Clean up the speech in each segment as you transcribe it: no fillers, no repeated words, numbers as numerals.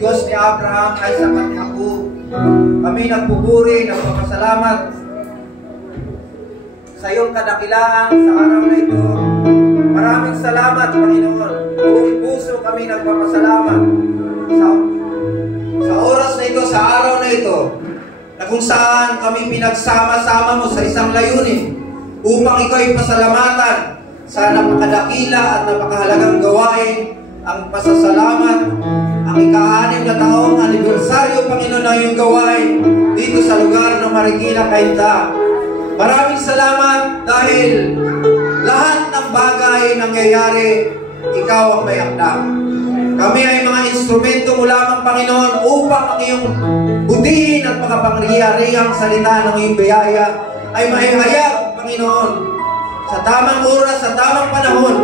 Diyos ni Abraham, Isaac at Jacob, kami nagpupuri, nagpapasalamat sa iyong kadakilaan sa araw na ito. Maraming salamat, Panginoon. Buong puso kami nagpapasalamat sa oras na ito, sa araw na ito, na kung saan kami pinagsama-sama mo sa isang layunin upang ikaw ay pasalamatan sa napakadakila at napakahalagang gawain, ang pasasalamat, ang ika-6 na taong anibersaryo, Panginoon, na iyong gawain dito sa lugar ng Marikina, Cainta. Maraming salamat dahil lahat ng bagay nangyayari, ikaw ang may akda. Kami ay mga instrumento mo lamang, Panginoon, upang ang iyong butihin at makapangyarihang salita ng iyong biyaya ay maihayag, Panginoon, sa tamang oras, sa tamang panahon.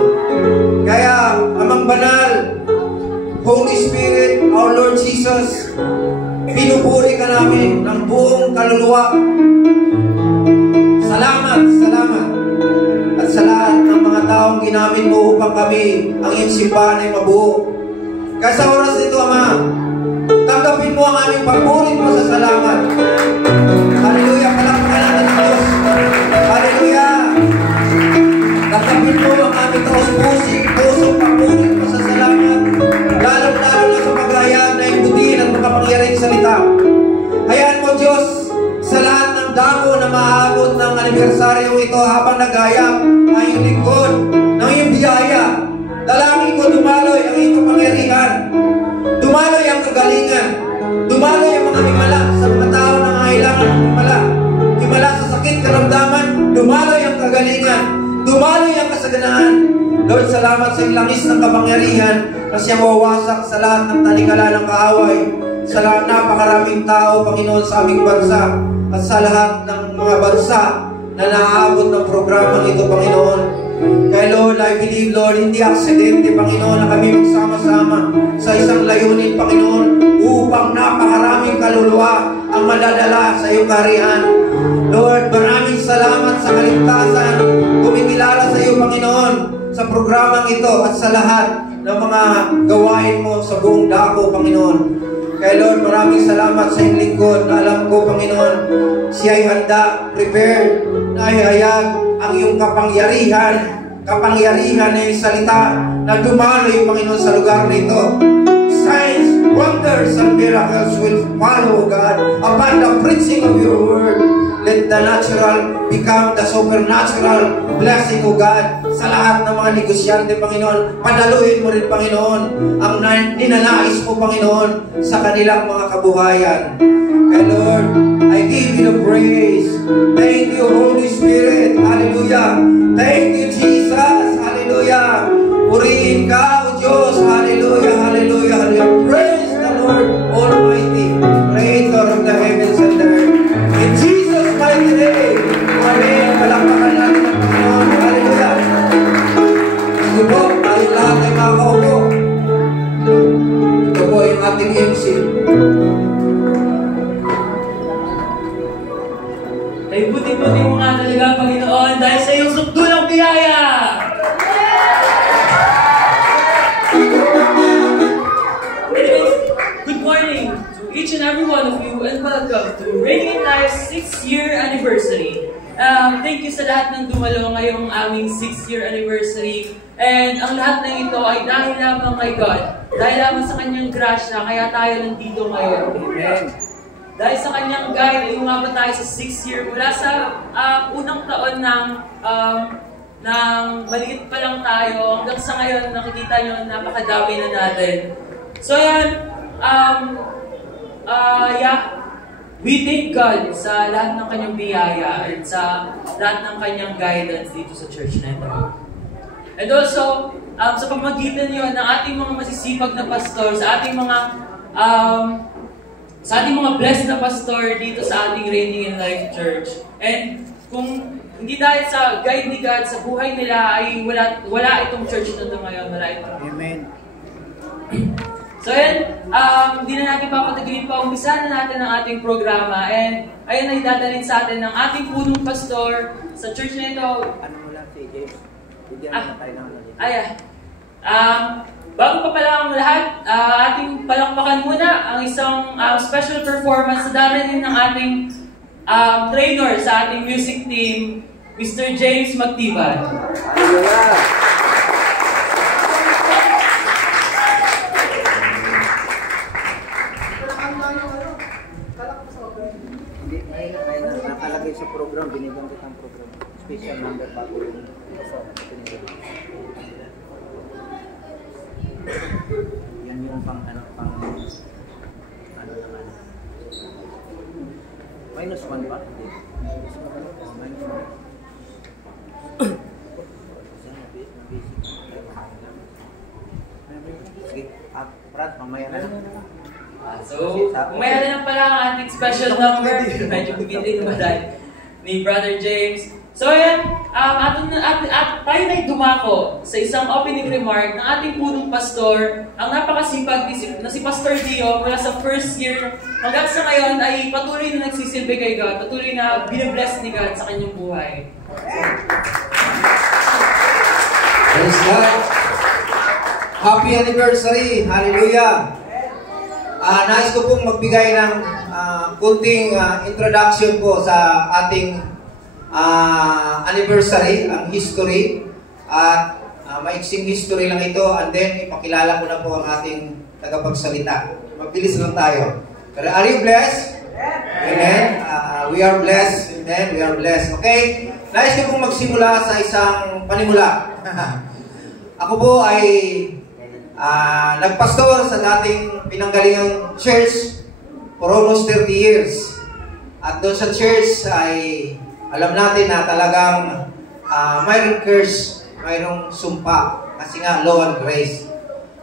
Kaya, Amang Banal, Holy Spirit, our Lord Jesus, pinupuri ka namin ng buong kaluluwa. Salamat, salamat. At sa lahat ng mga taong ginamit mo upang kami, ang iyong simbahan ay mabuo. Kaya sa oras nito, Ama, tanggapin mo ang aming pagpurit mo sa salamat. Hallelujah, palakpakan natin ang Diyos. Hallelujah. Tanggapin mo ang aming pusong pagpurit mo sa salamat. Lalo-lalo na sa paghayag na ibutin at makapangyarihang salita. Hayaan mo, Diyos, sa lahat ng dako na maaabot ng anibersaryo ito habang naghayag ang iyong lingkod ng iyong biyaya. Dalangin ko dumaloy ang iyong kapangyarihan. Dumaloy ang kagalingan. Dumaloy ang mga himala sa mga tao na kailangan ng himala. Himala sa sakit, karamdaman. Dumaloy ang kagalingan. Dumaloy ang kasaganaan. Lord, salamat sa iyong langis ng kapangyarihan na siyang wawasak sa lahat ng talikala ng kaaway, sa lahat napakaraming tao, Panginoon, sa aming bansa, at sa lahat ng mga bansa na naaabot ng programang ito, Panginoon. Kaya Lord, I believe, Lord, hindi aksidente, Panginoon, na kami magsama-sama sa isang layunin, Panginoon, upang napakaraming kaluluwa ang madadala sa iyong kaharian. Lord, maraming salamat sa kaligtasan, kumikilala sa iyo, Panginoon, sa programang ito at sa lahat ng mga gawain mo sa buong dako, Panginoon. Kaya Lord, maraming salamat sa iyong lingkod na alam ko, Panginoon, siya ay handa, prepared, na ihayag ang iyong kapangyarihan na iyong salita na dumaloy, Panginoon, sa lugar na ito. Signs, wonders, and miracles will follow, God, upon the preaching of your word. Let the natural become the supernatural blessing, O God, sa lahat ng mga negosyante, Panginoon. Padaluhin mo rin, Panginoon, ang ninanais mo, Panginoon, sa kanilang mga kabuhayan. Kaya Lord, I give you the praise. Thank you, Holy Spirit. Hallelujah. Thank you, Jesus. Hallelujah. Purihin ka, O Diyos. Hallelujah, hallelujah, hallelujah. Praise the Lord Almighty, Creator of the heavens and the earth. In Jesus' mighty name. Amen. Palakpakan natin ang Panginoon. Hallelujah. Sige po, tayo lahat ay makakaupo. Ito po yung ating MC. Ay buti-buti mo nga talaga, Panginoon, dahil sa iyong sukdulang biyaya. Anyways, good morning to each and every one of you and welcome to Radiant Life's 6th-year anniversary. Thank you sa lahat ng dumalo ngayong aming 6th-year anniversary. And ang lahat ng ito ay dahil lamang kay God, dahil lamang sa kanyang grasya, kaya tayo nandito ngayon. Amen. Dahil sa kanyang guide, ay umabot tayo sa 6th year mula sa unang taon ng maliit pa lang tayo hanggang sa ngayon nakikita nyo napakadami na natin. So yan, we thank God sa lahat ng kanyang biyaya at sa lahat ng kanyang guidance dito sa church na ito. And also, sa pamamagitan yun ng ating mga masisipag na pastor, sa ating mga blessed na pastor dito sa ating Radiant Life Church. And kung hindi dahil sa guide ni God sa buhay nila ay wala itong church na ito ngayon. Wala ito. Amen. So yan, hindi na natin papatagilin pa. Umpisa na natin ang ating programa. And ayun na idadalhin sa atin ng ating punong pastor sa church na ito. Ano mo lang si James? Bigyan mo tayo ng Bago pa pala ang lahat, ating palakpakan muna ang isang special performance sa darating ng ating trainer sa ating music team, Mr. James Magtiban. Hallelujah! Hindi, ngayon nakalagay sa program, binigyan kitang program. Special number bago yung yan yung pang naman. Minus 1 ba? Minus 1. Sige, Brad, mamaya na. So, umaya na lang pala ang ating special number. Medyo bibitin naman ni Brother James. So, ayan, tayo na'y dumako sa isang opening remark ng ating punong pastor, ang napakasipag na si Pastor Dio mula sa first year hanggang sa ngayon ay patuloy na nagsisilbi kay God, patuloy na binabless ni God sa kanyang buhay. Praise God! Happy anniversary! Hallelujah! Nais ko pong magbigay ng kunting introduction po sa ating anniversary, ang history. At maiksing history lang ito, and then ipakilala ko na po ang ating tagapagsalita. Mabilis lang tayo. Pero are you blessed? Amen. We are blessed. Amen. We are blessed. Okay? Nais ko pong magsimula sa isang panimula. Ako po ay nagpastor sa dating pinanggalingang church for almost 30 years. At doon sa church ay alam natin na talagang mayroong curse, mayroong sumpa, kasi nga law and grace.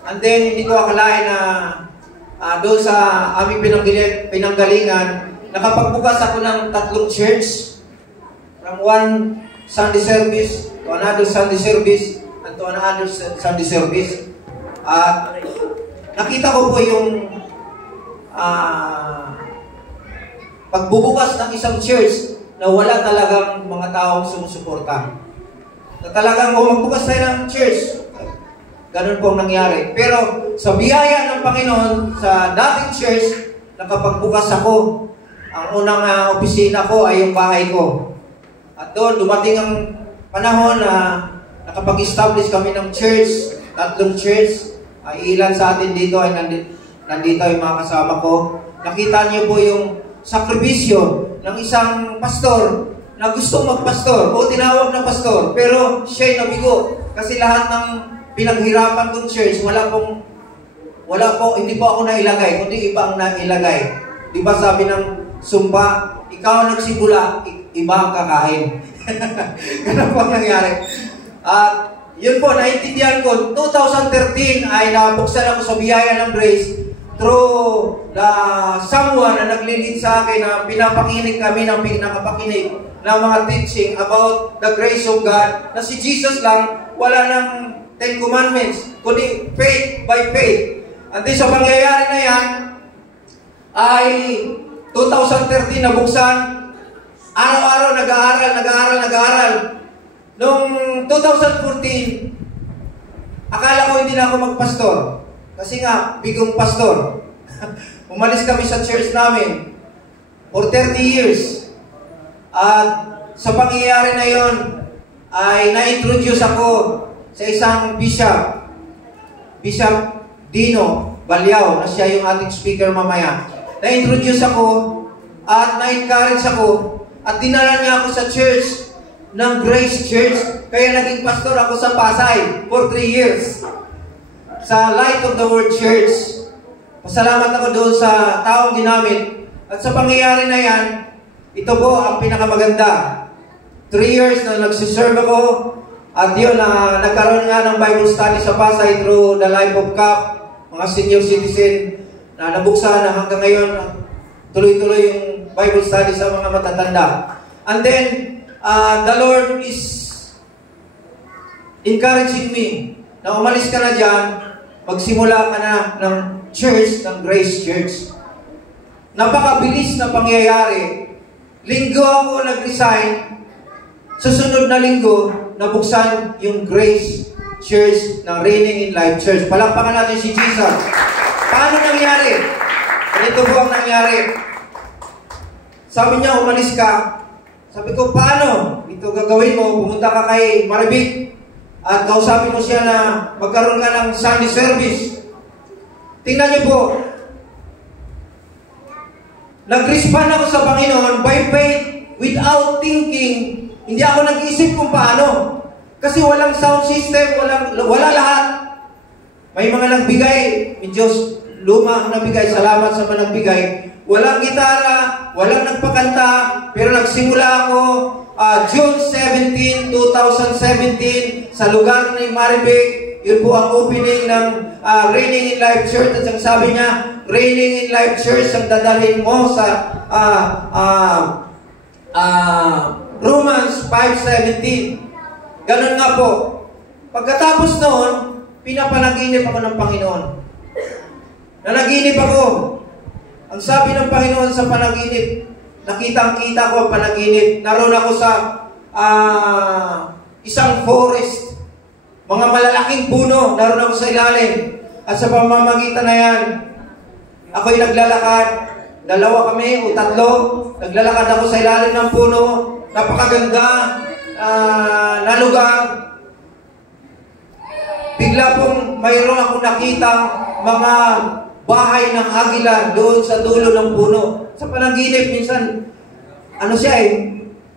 And then hindi ko akalain na doon sa aming pinanggalingan, nakapagbukas ako ng 3 church, from one Sunday service to another Sunday service and to another Sunday service. Nakita ko po yung pagbubukas ng isang church na wala talagang mga taong sumusuporta. Na talagang kung magbukas tayo ng church, ganun pong nangyari. Pero sa biyaya ng Panginoon, sa dating church, nakapagbukas ako. Ang unang opisina ko ay yung bahay ko. At doon, dumating ang panahon na nakapag-establish kami ng church, 3 church. Ilan sa atin dito ay nandito yung mga kasama ko. Nakita niyo po yung sakripisyo ng isang pastor na gusto magpastor o tinawag na pastor, pero siya'y nabigo. Kasi lahat ng pinaghirapan kong church, hindi po ako nailagay, kundi iba ang nailagay. Di ba sabi ng sumpa, ikaw ang nagsimula, iba ang kakain. Ganun po ang nangyari. At yun po, naiintindihan ko, 2013 ay nabuksan ako sa biyaya ng grace through someone na naglilid sa akin na pinapakinig kami ng pinakapakinig ng mga teaching about the grace of God, na si Jesus lang, wala ng 10 commandments, kundi faith by faith. At sa pangyayari na yan, ay 2013 nabuksan, araw-araw nag-aaral. Noong 2014, akala ko hindi na ako magpastor. Kasi nga, bigong pastor. Umalis kami sa church namin for 30 years. At sa pangyayari na yon, ay na-introduce ako sa isang bishop, Bishop Dino Balyaw, na siya yung ating speaker mamaya. Na-introduce ako at na-encourage ako at dinala niya ako sa church ng Grace Church. Kaya naging pastor ako sa Pasay for 3 years. Sa Light of the World Church. Pasalamat ako doon sa taong ginamit. At sa pangyayari na yan, ito po ang pinakamaganda. 3 years na nagsiserve ako. At yun, nagkaroon nga ng Bible study sa Pasay through the Life of CAP, mga senior citizen, na nabuksan na hanggang ngayon, tuloy-tuloy yung Bible study sa mga matatanda. And then, the Lord is encouraging me na umalis ka na dyan, magsimula ka na ng church, ng Grace Church. Napakabilis na pangyayari. Linggo ako nag-resign. Sa sunod na linggo, nabuksan yung Grace Church ng Reigning in Life Church. Palakpakan natin si Jesus. Paano nangyari? Ganito po ang nangyari. Sabi niya, umalis ka. Sabi ko, paano? Ito gagawin mo, pumunta ka kay Maribik at kausapin mo siya na magkaroon ka ng Sunday service. Tingnan niyo po, nag-respond ako sa Panginoon by faith, without thinking. Hindi ako nag-iisip kung paano. Kasi walang sound system, wala lahat. May mga nagbigay, Diyos, luma ang nabigay, salamat sa mga nagbigay. Walang gitara, walang nagpakanta, pero nagsimula ako June 17, 2017 sa lugar ni Maribik. Yun po ang opening ng Reigning in Life Church. At ang sabi niya, Reigning in Life Church ang dadalhin mo sa Romans 5:17. Ganun nga po. Pagkatapos noon, pinapanaginip ako ng Panginoon. Nanaginip ako. Ang sabi ng Panginoon sa panaginip, nakitang-kita ko ang panaginip. Naroon ako sa isang forest. Mga malalaking puno, naroon ako sa ilalim. At sa pamamagitan na yan, ako'y naglalakad. Dalawa kami o tatlo. Naglalakad ako sa ilalim ng puno. Napakaganda na lugar. Bigla pong mayroon akong nakitang mga bahay ng agila doon sa dulo ng puno. Sa panaginip, minsan,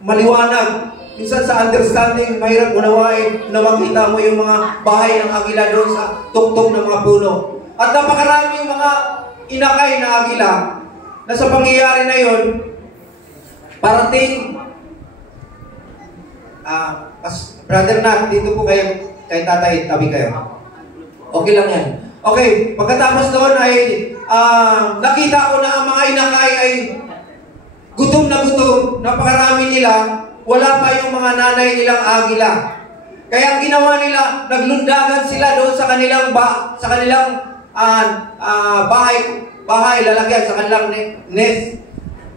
maliwanag. Minsan sa understanding, mahirap unawain na makita mo yung mga bahay ng agila doon sa tuktok ng mga puno. At napakaraming mga inakay na agila na sa pangyayari na yun, parating, Brother Nat, dito po kayo, kay tatay, tabi kayo. Okay lang yan. Okay, pagkatapos doon ay nakita ko na ang mga inakay ay gutom na gutom. Napakarami nila. Wala pa yung mga nanay nilang agila. Kaya ang ginawa nila, naglundagan sila doon sa kanilang bahay, lalagyan sa kanilang nest.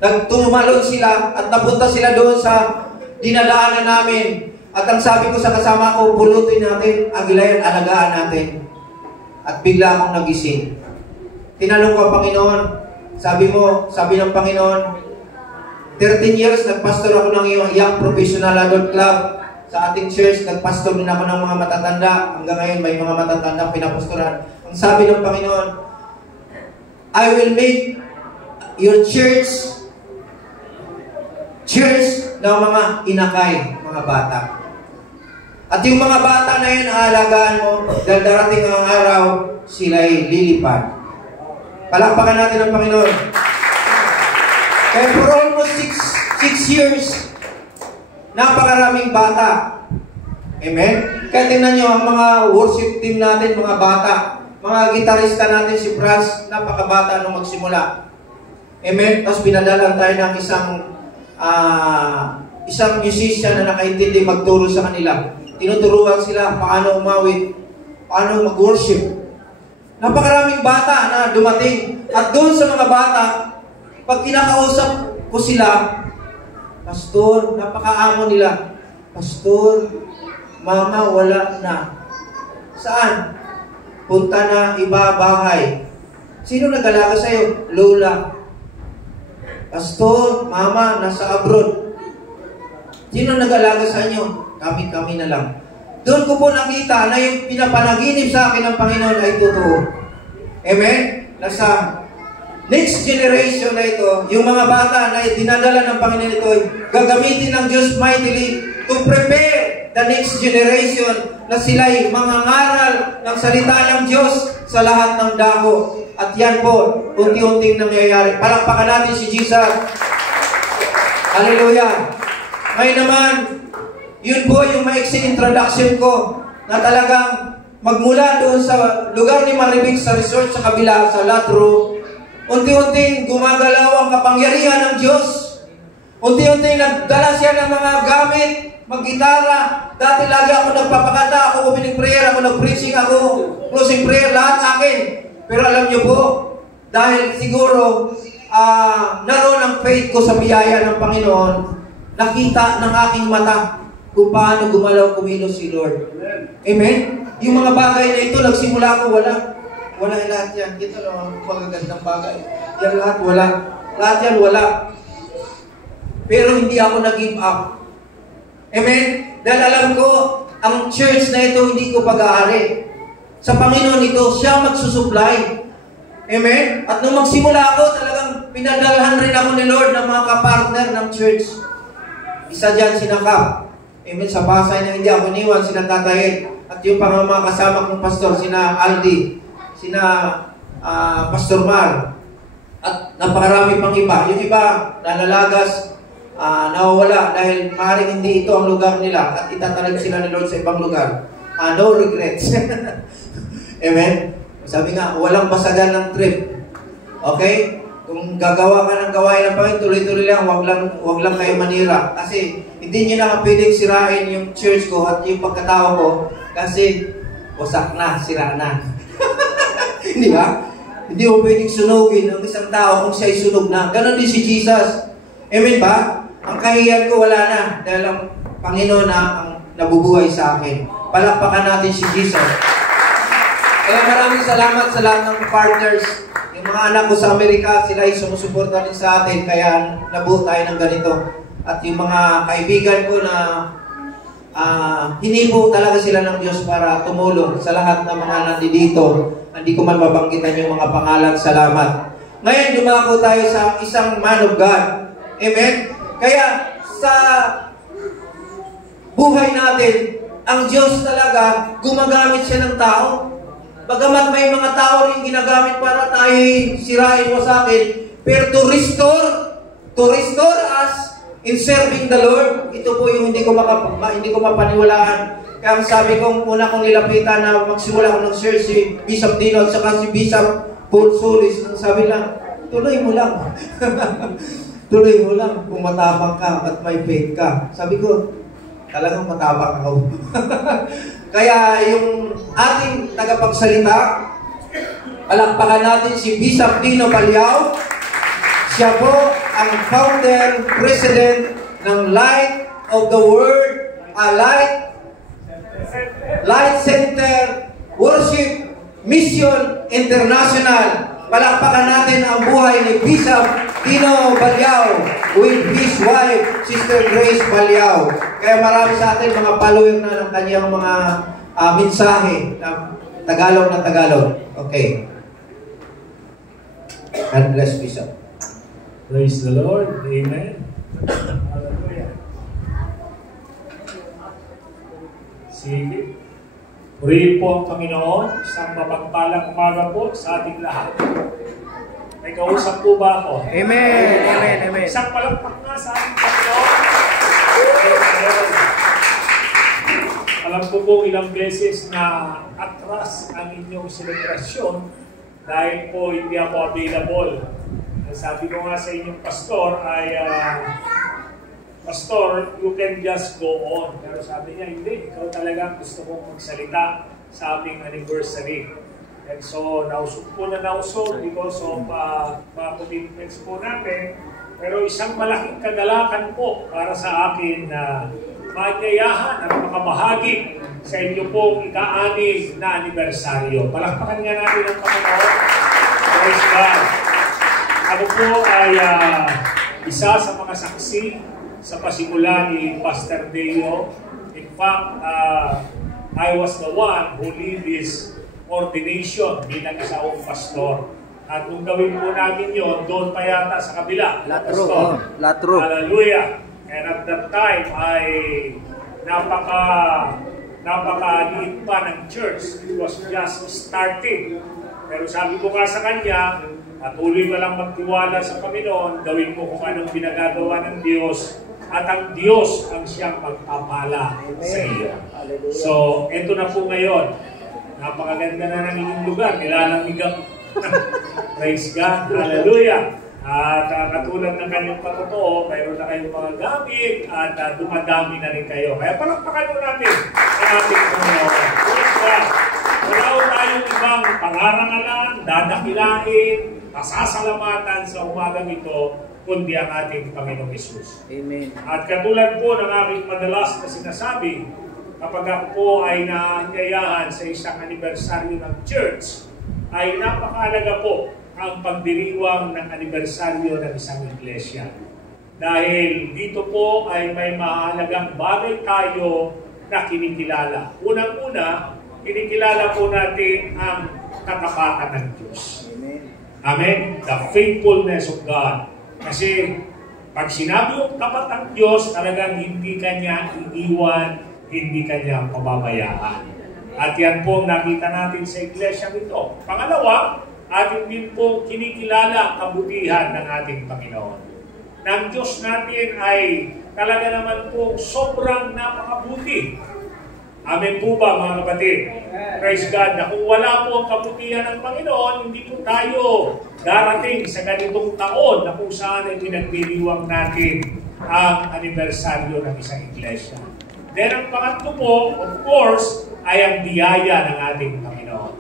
Nagtumalon sila at napunta sila doon sa dinadaanan namin. At ang sabi ko sa kasama ko, pulutin natin, agila yan, alagaan natin. At bigla akong nagising. Tinanong ko ang Panginoon, sabi ng Panginoon, 13 years nagpastor ako ng Young Professional Adult Club sa ating church. Nagpastor din ako ng mga matatanda. Hanggang ngayon may mga matatanda pinapastoran. Ang sabi ng Panginoon, I will make your church ng mga inakay, mga bata. At yung mga bata na yun, aalagaan mo, dahil darating ang araw, sila'y lilipad. Palakpakan natin ang Panginoon. Kaya for almost 6 years, napakaraming bata. Amen? Kaya tingnan nyo, ang mga worship team natin, mga bata, mga gitarista natin, si Franz, napakabata nung magsimula. Amen? Tapos pinadalan tayo ng isang musician na nakaintindi magturo sa kanila. Tinuturuan sila paano umawit, paano mag-worship. Napakaraming bata na dumating. At doon sa mga bata, pag kinakausap ko sila, Pastor, napakaamo nila. Pastor, Mama, wala na. Saan? Punta na iba bahay. Sino nag-alaga sa'yo? Lola. Pastor, Mama, nasa abroad. Sino nag-alaga sa inyo? Kami na lang. Doon ko po nakita na yung pinapanaginip sa akin ng Panginoon ay totoo. Amen? Nasa next generation na ito, yung mga bata na dinadala ng Panginoon ito, gagamitin ng Diyos mightily to prepare the next generation na sila'y mangangaral ng salita ng Diyos sa lahat ng dako. At yan po, unti-unting nangyayari. Palakpakan natin si Jesus. Hallelujah. May naman, yun po yung maiksing introduction ko na talagang magmula doon sa lugar ni Maribik sa resort sa kabila, sa Latro, unti-unting gumagalaw ang kapangyarihan ng Diyos. Unti-unti nagdala siya ng mga gamit, mag-gitara. Dati lagi ako nagpapakata, ako opening prayer, ako nag-preaching, ako closing prayer, lahat akin. Pero alam niyo po, dahil siguro naroon ang faith ko sa biyaya ng Panginoon, nakita ng aking mata kung paano gumalaw kumilos si Lord. Amen? Yung mga bagay na ito, nagsimula ko, wala lahat yan. Ito lang ang magagandang bagay. Yan lahat, wala. Lahat yan, wala. Pero hindi ako nag-give up. Amen? Dahil alam ko, ang church na ito, hindi ko pag-aari. Sa Panginoon ito, siya magsusupply. Amen? At nung magsimula ako, talagang pinadalhan rin ako ni Lord ng mga kapartner ng church. Isa dyan, sinakap. Amen? Sa Pasay na hindi ako niwan, sinatatayin. At yung mga kasama kong pastor, sina Aldi, sina Pastor Mar, at napakarami pang iba. Yung iba, nalalagas, nawawala dahil maaaring hindi ito ang lugar nila at itatalag sila ni Lord sa ibang lugar. No regrets. Amen? Sabi nga, walang basagan ng trip. Okay? Kung gagawa ka ng gawain ng Panginoon, tuloy-tuloy lang, wag lang kayo manira. Kasi hindi nyo na pwedeng sirain yung church ko at yung pagkatao ko kasi wasak na, sira na. Hindi ba? Hindi mo pwedeng sunugin ang isang tao kung siya'y sunog na. Ganon din si Jesus. Amen ba? Ang kahiyan ko wala na dahil ang Panginoon na ang nabubuhay sa akin. Palakpakan natin si Jesus. Kaya maraming salamat sa lahat ng partners. Yung mga anak ko sa Amerika, sila ay sumusuporta din sa atin. Kaya nabuo tayo ng ganito. At yung mga kaibigan ko na hinipo talaga sila ng Diyos para tumulong sa lahat ng mga nandito. Hindi ko man mabanggitan yung mga pangalan. Salamat. Ngayon, dumako tayo sa isang man of God. Amen? Kaya sa buhay natin, ang Diyos talaga, gumagamit siya ng tao. Bagamat may mga tao rin ginagamit para tayo sirain mo sa akin, pero to restore us in serving the Lord, ito po yung hindi ko mapaniwalaan. Kaya ang sabi kong una kong nilapitan na magsimula ko ng church, si Bishop Dino at saka si Bishop Paul Solis, ang sabi lang, tuloy mo lang. Tuloy mo lang kung matapang ka at may faith ka. Sabi ko, talagang matapang ako. Kaya yung ating tagapagsalita, palakpakan natin si Bishop Dino Balyao. Siya po ang founder, president ng Light of the World, Light Center Worship Mission International. Palakpakan natin ang buhay ni Bishop Dino Balyao with his wife, Sister Grace Balyao. Kaya marami sa atin mga follower na ng kanyang mga mensahe na Tagalog na Tagalog. Okay. God bless, Bishop. Praise the Lord. Amen. Hallelujah. Sige. Purihin po ang Panginoon. Isang mapagpalang umaga po sa ating lahat. May kausap po ba ako? Amen. Amen. Amen. Isang palakpak nga sa ating Panginoon. Alam ko po ilang beses na atras ang inyong selebrasyon dahil po hindi ako available. Sabi ko nga sa inyong pastor ay, Pastor, you can just go on. Pero sabi niya, hindi. Ikaw talaga gusto mong magsalita sa aming anniversary. And so, nausog po na nausog because of mga commitments po natin. Pero isang malaking kagalakan po para sa akin na maanyayahan at makamahagi sa inyo pong ika-anim na anibersaryo. Palakpakan nga natin ang Panginoon. Praise God. Ako po ay isa sa mga saksi sa pasimula ni Pastor Deo. In fact, I was the one who lead this ordination bilang isang pastor. At nung gawin po namin yun, doon pa yata sa kabila. Latro. Hallelujah. And at that time ay napaka-liit pa ng church. It was just starting. Pero sabi ko nga sa kanya, patuloy ka lang magtiwala sa Panginoon, gawin mo kung anong pinagagawa ng Diyos, at ang Diyos ang siyang magpapala sa iyo. So, eto na po ngayon. Napakaganda na ng inyong lugar. Nilalamig ako. Praise God. Hallelujah. At katulad ng kanyang patotoo, mayroon na kayong mga gamit at dumadami na rin kayo. Kaya palakpakan mo natin ang ating Panginoon. Wala ko tayong ibang pangarangalan, dadakilain, pasasalamatan sa umagang ito, kundi ang ating Panginoong Hesus. Amen. At katulad po ng aking madalas na sinasabi, kapag ako po ay naanyayahan sa isang anibersaryo ng church, ay napakahalaga po ang pagdiriwang ng anibersaryo ng isang iglesia. Dahil dito po ay may mahalagang bagay tayo na kinikilala. Unang-una, kinikilala po natin ang katapatan ng Diyos. Amen. Amen? The faithfulness of God. Kasi pag sinabi yung tapat ng Diyos, talagang hindi Kanya iniwan, hindi Kanya pababayaan. At yan po nakita natin sa iglesia ito. Pangalawa, atin din po kinikilala ang kabutihan ng ating Panginoon. Ng Diyos natin ay talaga naman po sobrang napakabuti. Amen po ba mga kapatid? Praise God na kung wala po ang kabutihan ng Panginoon, hindi po tayo darating sa ganitong taon na kung saan ay pinagdiriwang natin ang anibersaryo ng isang iglesia. Then ang pangatlo po, of course, ay ang biyaya ng ating Panginoon.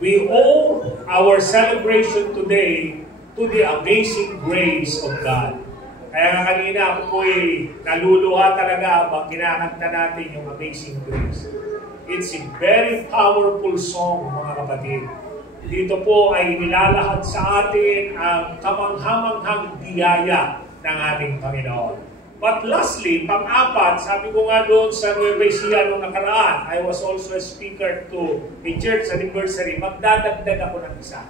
We owe our celebration today to the amazing grace of God. Kaya nga kanina ako po naluluha talaga habang kinakanta natin yung amazing grace. It's a very powerful song, mga kapatid. Dito po ay nilalahad sa atin ang kamanghamanghang biyaya ng ating Panginoon. But lastly, pang-apat, sabi ko nga doon sa Nueva Ecija noong nakaraan, I was also a speaker to a church anniversary. Magdadagdag ako ng isa.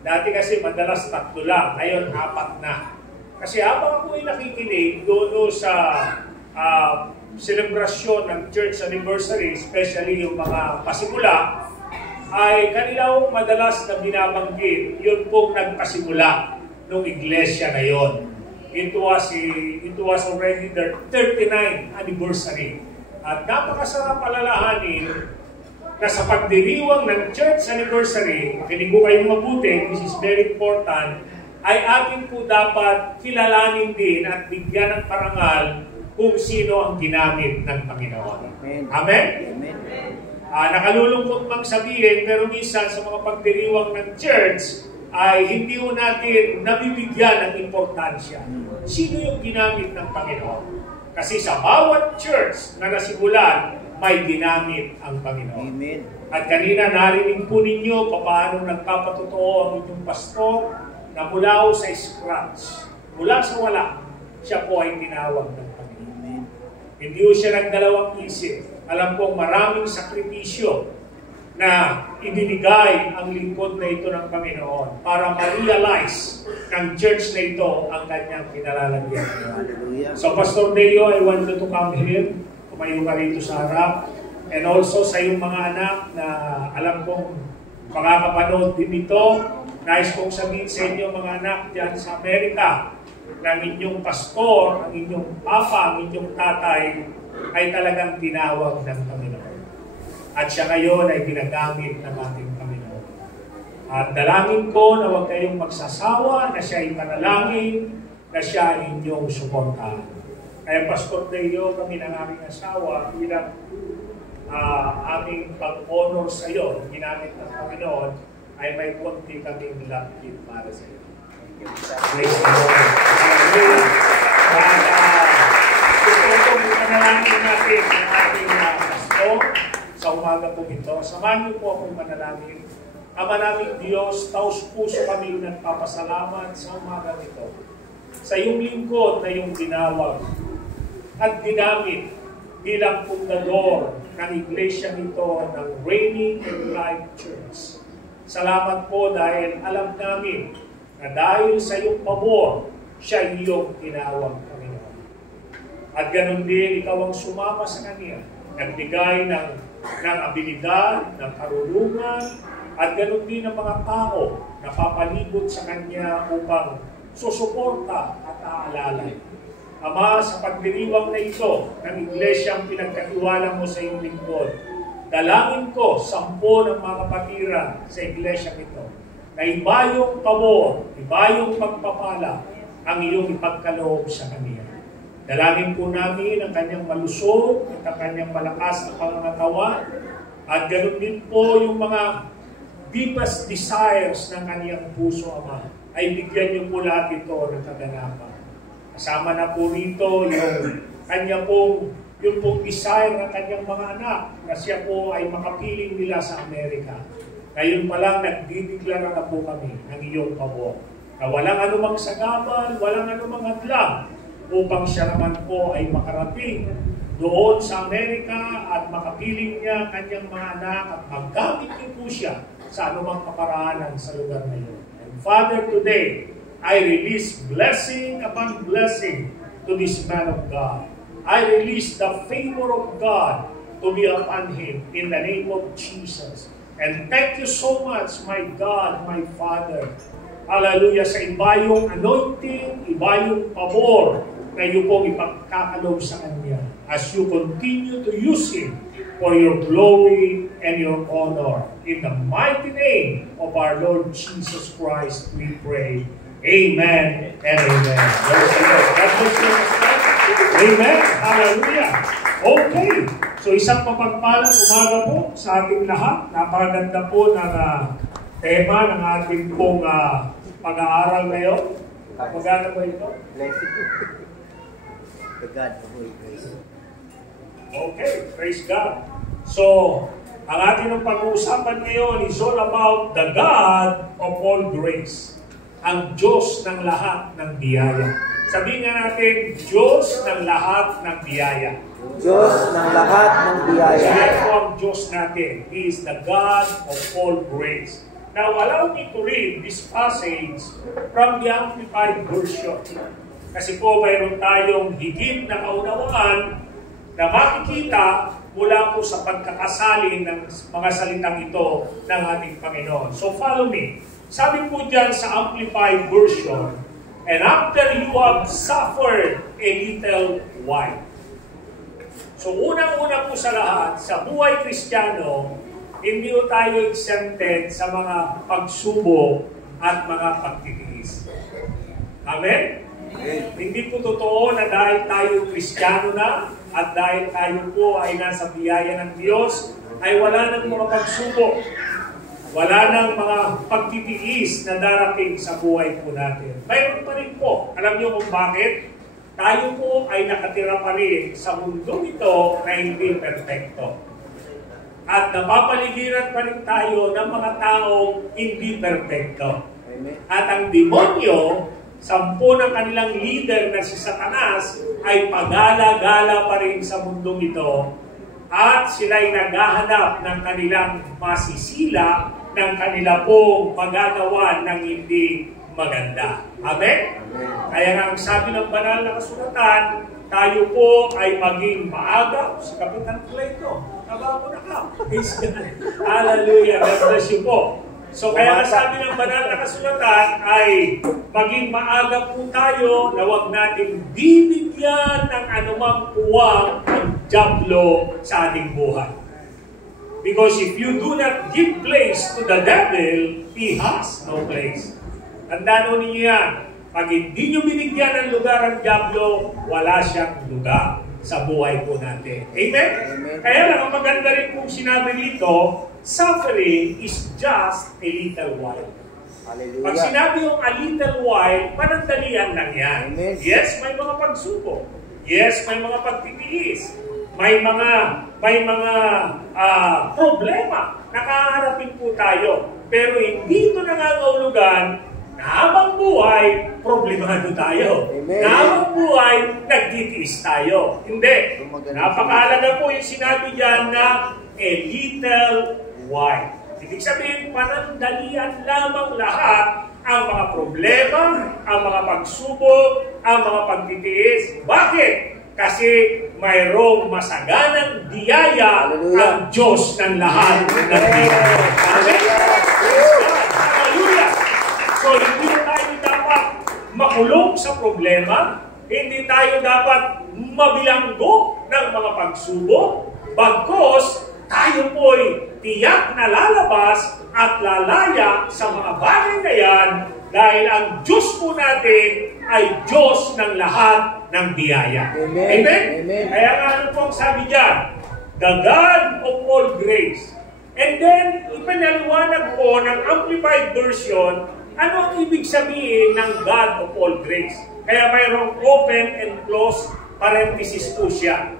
Dati kasi madalas 3 lang, ngayon 4 na. Kasi habang ako ay nakikinig doon sa selebrasyon ng church anniversary, especially yung mga pasimula, ay kanila madalas na binabanggit, yun pong nagpasimula ng iglesia na yon. It was already their 39th anniversary. At napakasarap palalahanin na sa pagdiriwang ng church anniversary, makinig ko kayong mabuti, this is very important, ay atin po dapat kilalanin din at bigyan ng parangal kung sino ang ginamit ng Panginoon. Amen. Amen? Amen. Nakalulungkot mang sabihin, pero minsan sa mga pagdiriwang ng church, ay hindi ho natin nabibigyan ng importansya. Sino yung ginamit ng Panginoon? Kasi sa bawat church na nasimulan, may ginamit ang Panginoon. Amen. At kanina narinig po ninyo paano nagpapatotoo ang inyong pastor na mula ho sa scratch, mula sa wala, siya po ay tinawag ng Panginoon. Amen. Hindi ho siya nagdalawang isip. Alam po maraming sakripisyo na ibinigay ang lingkod na ito ng Panginoon para ma-realize ng church na ito ang kanyang kinalalagyan. Hallelujah. So Pastor Deo, I want you to come here. Kumayo ka rito sa harap. And also sa iyong mga anak na alam kong makakapanood din ito. Nais kong sabihin sa inyo mga anak dyan sa Amerika na ang inyong pastor, ang inyong papa, ang inyong tatay ay talagang tinawag ng Panginoon. At siya ngayon ay ginagamit ng ating Panginoon. At dalangin ko na huwag kayong magsasawa, na siya ay panalangin, na siya ay inyong suportahan. Kaya Pastor Deo, kami ng aming asawa, bilang aming pag-honor sa iyo, ginamit ng Panginoon, ay may konti kaming love gift para sa iyo. Praise the Lord. At ito po manalangin natin ang ating pastor sa umaga po ito. Samahan niyo po akong manalangin. Ama naming Diyos, taos puso kami nagpapasalamat sa umaga ito. Sa iyong lingkod na iyong dinawag at ginamit bilang fundador ng iglesia nito ng Reigning Life Church. Salamat po dahil alam namin na dahil sa iyong pabor, siya iyong tinawag, Panginoon. At ganun din, ikaw ang sumama sa kanya, nagbigay ng abilidad, ng karunungan, at ganun din ang mga tao na papalibot sa kanya upang susuporta at aalalay. Ama, sa pagdiriwang na ito ng iglesyang pinagkatiwala mo sa iyong lingkod, dalangin ko 10 ng mga kapatiran sa iglesyang ito na iba yung pabor, iba yung pagpapala ang iyong ipagkaloob sa Kanya. Dalangin po namin ang Kanyang malusog at ang Kanyang malakas na pangangatawan at ganoon din po yung mga deepest desires ng Kanyang puso, Ama, ay bigyan niyo po lahat ito ng kaganapan. Kasama na po rito yung Kanya pong desire ng Kanyang mga anak na siya po ay makapiling nila sa Amerika. Ngayon pa lang nagdideklara na po kami ng iyong pabor na walang anumang sagabal, walang anumang hadlang upang siya naman po ay makarating doon sa Amerika at makapiling niya kanyang mga anak at maggamit niyo po siya sa anumang kaparaanan sa lugar na iyon. And Father, today, I release blessing upon blessing to this man of God. I release the favor of God to be upon him in the name of Jesus. And thank you so much, my God, my Father. Hallelujah, sa iba yung anointing, iba yung pabor na iyo pong ipagkakaloob sa Kanya as you continue to use Him for your glory and your honor. In the mighty name of our Lord Jesus Christ, we pray. Amen and amen. God bless you. Amen. Hallelujah. Okay. So isang mapagpalang umaga po sa ating lahat. Napakaganda po ng tema ng ating pong pag-aaral ngayon. Maganda po ito? Blessing. To God, praise. Okay, praise God. So, ang ating pag-uusapan ngayon is all about the God of all grace. Ang Diyos ng lahat ng biyaya. Sabihin nga natin, Diyos ng lahat ng biyaya. Diyos ng lahat ng biyaya. Siya po ang Diyos natin. He is the God of all grace. Now, allow me to read this passage from the Amplified Version. Kasi po mayroon tayong higit na kaunawaan na makikita mula po sa pagkakasali ng mga salitang ito ng ating Panginoon. So follow me. Sabi po dyan sa Amplified Version, and after you have suffered a little while. So unang-una po sa lahat, sa buhay Kristiyano, hindi po tayo exempted sa mga pagsubok at mga pagtitiis. Amen? Hindi po totoo na dahil tayo Kristiyano na at dahil tayo po ay nasa biyaya ng Diyos, ay wala nang mga pagsubok, wala nang mga pagtitiis na darating sa buhay po natin. Mayroon pa rin po. Alam niyo kung bakit? Tayo po ay nakatira pa rin sa mundo ito na hindi perfecto. At napapaligiran pa rin tayo ng mga taong hindi perfecto. At ang demonyo, 10 ng kanilang leader na si Satanas ay pagala-gala pa rin sa mundong ito at sila'y naghahanap ng kanilang masisila ng kanila pong magagawa ng hindi maganda. Amen? Kaya nga ang sabi ng banal na kasulatan, tayo po ay maging maaga sa Kapitan Plato. Taba mo na ka. Hallelujah. God bless you po. So kaya sabi ng banal na kasulatan ay maging maaga po tayo na huwag natin bibigyan ng anumang puwang ng dyablo sa ating buhay. Because if you do not give place to the devil, he has no place. Tandaan ninyo yan. Pag hindi nyo binigyan ng lugar ang dyablo, wala siyang lugar sa buhay po natin. Amen? Amen. Kaya lang, ang maganda rin kung sinabi dito, suffering is just a little while. Hallelujah. Pag sinabi yung a little while, panandalian lang yan. Amen. Yes, may mga pagsubok. Yes, may mga pagtitiis. May mga problema na kaharapin po tayo. Pero hindi ito nangangahulugan na habang buhay, problemado tayo. Amen. Na habang buhay, nagtitiis tayo. Hindi. Napakahalaga po yung sinabi dyan na a little while. Ibig sabihin, panandalian lamang lahat ang mga problema, ang mga pagsubok, ang mga pagtitiis. Bakit? Kasi mayroong masaganang biyaya ang Diyos ng lahat ng biyaya. Amen? Hallelujah! So, hindi tayo dapat makulong sa problema, hindi tayo dapat mabilanggo ng mga pagsubok, bagkos tayo po'y tiyak na lalabas at lalaya sa mga bagay na yan dahil ang Diyos po natin ay Diyos ng lahat ng biyaya. Amen. Amen? Amen. Kaya nga ano pong sabi dyan? The God of all grace. And then, ipinaliwanag po ng Amplified Version, ano ang ibig sabihin ng God of all grace? Kaya mayroong open and close parenthesis po siya.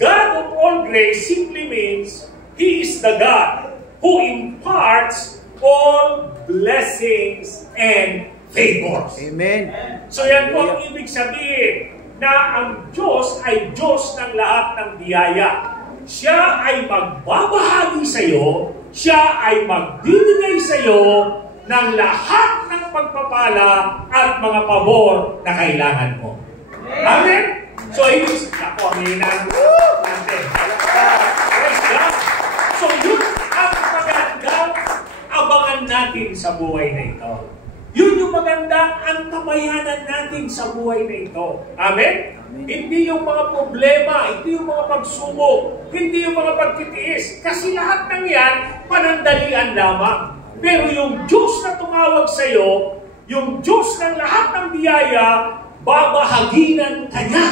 God of all grace simply means He is the God who imparts all blessings and favors. Amen. So yan po ang ibig sabihin na ang Diyos ay Diyos ng lahat ng biyaya. Siya ay magbabahagi sa iyo, siya ay magbibigay sa iyo ng lahat ng pagpapala at mga pabor na kailangan mo. Amen? So, ibig ako, aminan natin. Praise God. So, yun ang magandang abangan natin sa buhay na ito. Yun yung magandang antabayanan natin sa buhay na ito. Amen? Amen? Hindi yung mga problema, hindi yung mga pagsubok, hindi yung mga pagtitiis. Kasi lahat ng yan, panandalian lamang. Pero yung Diyos na tumawag sa iyo, yung Diyos ng lahat ng biyaya, babahaginan ka niya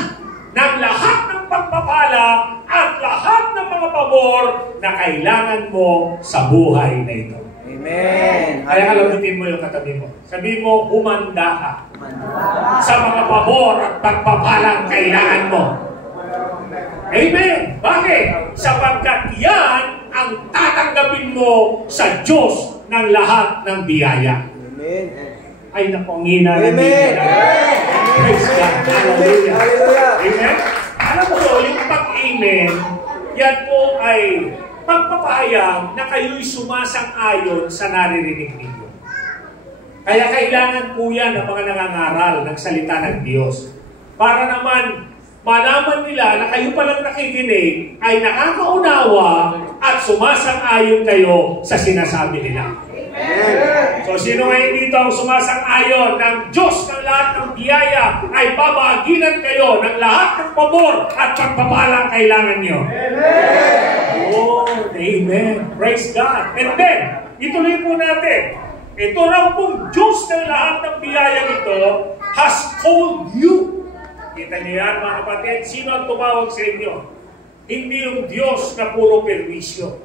ng lahat ng pagpapala at lahat ng mga pabor na kailangan mo sa buhay na ito. Amen. Kaya kalabutin mo yung katabi mo. Sabi mo, humanda ka sa mga pabor at pagpapalang kailangan mo. Amen. Bakit? Sapagkat yan ang tatanggapin mo sa Diyos ng lahat ng biyaya. Amen. Ay, napangina na Amen. Praise God. Hallelujah. Hallelujah. Amen. Alam mo, yung pag-amen, yan po ay pagpapahayag na kayo'y sumasang-ayon sa naririnig ninyo. Kaya kailangan po yan ng mga nangangaral ng salita ng Diyos. Para naman malaman nila na kayo palang nakikinig ay nakakaunawa at sumasang-ayon kayo sa sinasabi nila. Amen. So sino ngayon dito ang sumasang-ayon ng Diyos ng lahat ng biyaya ay babaginan kayo ng lahat ng pabor at pagpapalang kailangan nyo? Amen. Oh, amen. Praise God. And then, ituloy po natin. Ito raw pong Diyos ng lahat ng biyaya ito has called you. Kita niyo yan, mga kapatid. Sino ang tumawag sa inyo? Hindi yung Diyos na puro perwisyo.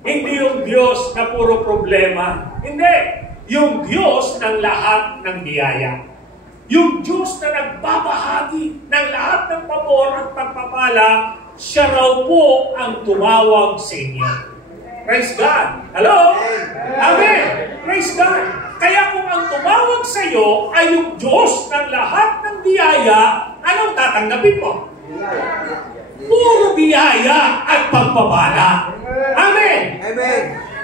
Hindi yung Diyos na puro problema. Hindi. Yung Diyos ng lahat ng biyaya. Yung Diyos na nagbabahagi ng lahat ng pabor at pagpapala, siya raw po ang tumawag sa inyo. Praise God. Hello? Amen. Praise God. Kaya kung ang tumawag sa iyo ay yung Diyos ng lahat ng biyaya, anong tatanggapin mo? Puro biyaya at pagpapala. Amen. Amen.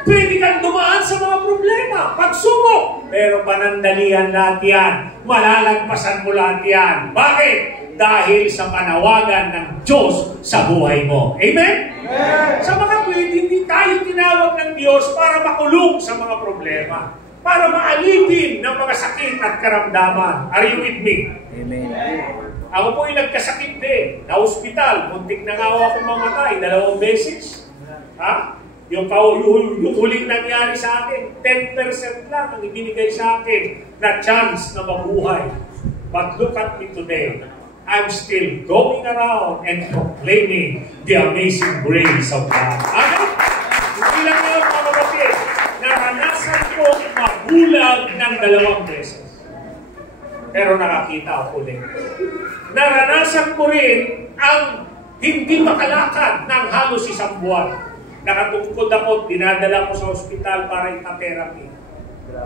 Pwede kang dumaan sa mga problema, pagsubok. Pero panandalian lahat yan. Malalagpasan mo lahat yan. Bakit? Dahil sa panawagan ng Diyos sa buhay mo. Amen? Amen. Sa mga pwede, hindi tayo tinawag ng Diyos para makulong sa mga problema. Para maalipin ng mga sakit at karamdaman. Are you with me? Amen. Ako po ay nagkasakit din. Na hospital. Muntik na nga ako mamatay. 2 beses. Ha? Yung huling nangyari sa akin, 10% lang ang ibinigay sa akin na chance na mabuhay. But look at me today. I'm still going around and proclaiming the amazing grace of God. Amen? Hindi lang yun, mga kapatid. Naranasan ko mabulag ng 2 beses. Pero nakakita ako ulit. Naranasan ko rin ang hindi makalakad ng halos 1 buwan. Nakatungkod ako, dinadala ko sa ospital para ipa-therapy.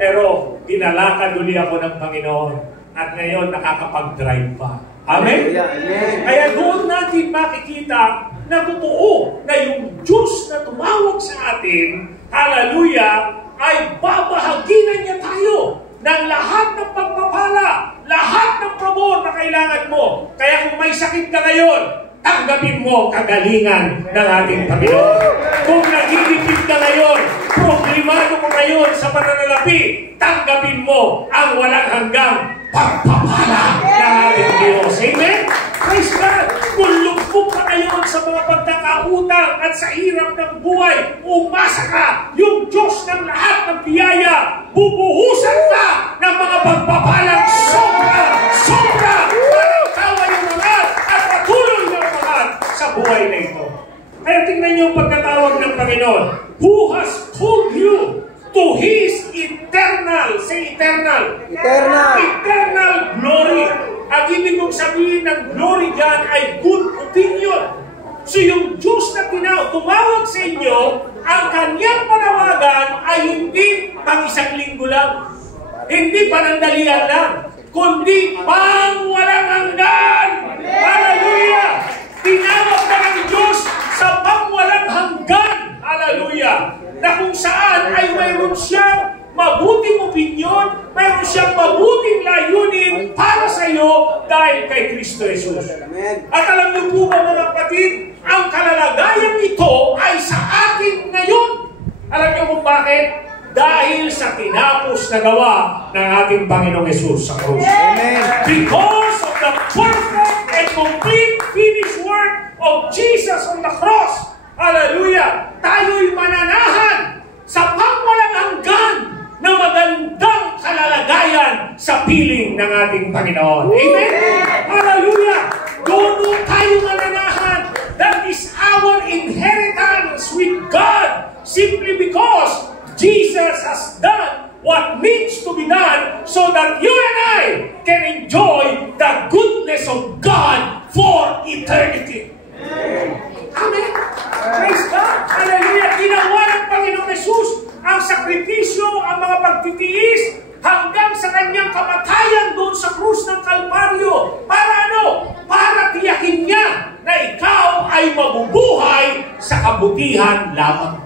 Pero dinalakad uli ako ng Panginoon. At ngayon, nakakapag-drive pa. Amen? Amen. Kaya doon natin makikita na totoo na yung Diyos na tumawag sa atin, hallelujah, ay babahaginan niya tayo ng lahat ng pagpapala, lahat ng pabor na kailangan mo. Kaya kung may sakit ka ngayon, tanggapin mo kagalingan ng ating Panginoon. Kung nagigipid ka ngayon, problemado mo ngayon sa pananalapi, tanggapin mo ang walang hanggang pagpapala ng ating Diyos. Amen? Praise God! Kung lugpok ka ngayon sa mga pagkakautang at sa hirap ng buhay, umasa ka, yung Diyos ng lahat ng biyaya, bubuhusan ka ng mga pagpapalang sobra para ikaw ay umangat at patuloy na umangat sa buhay na ito. Kaya tingnan niyo ang pagkatawag ng Panginoon, who has called you to His eternal, say eternal, eternal glory. Ang ibig kong sabihin ng glory dyan ay good opinion. So yung Diyos na tumawag sa inyo, ang kanyang panawagan ay hindi pang isang linggo lang, hindi panandalian lang, kundi pang walang hanggan. Hallelujah! Tinawag na ng Diyos sa pang walang hanggan. Hallelujah! Na kung saan ay mayroon siyang mabuting opinyon, mayroon siyang mabuting layunin para sa iyo dahil kay Kristo Jesus. At alam niyo po mga kapatid, ang kalalagayan ito ay sa atin ngayon. Alam niyo kung bakit? Dahil sa tinapos na gawa ng ating Panginoong Jesus sa krus. Because of the perfect and complete finished work of Jesus on the cross. Hallelujah! Tayo'y mananahan sa pangwalang hanggan na magandang kalalagayan sa piling ng ating Panginoon. Amen? Hallelujah! Doon tayo mananahan. That is our inheritance with God simply because Jesus has done what needs to be done so that you and I can enjoy the goodness of God for eternity. Amen. Praise God. Hallelujah. Ginawa ng Panginoong Jesus ang sakripisyo, ang mga pagtitiis hanggang sa kanyang kamatayan doon sa krus ng Kalbaryo. Para ano? Para tiyakin niya na ikaw ay mabubuhay sa kabutihan lamang.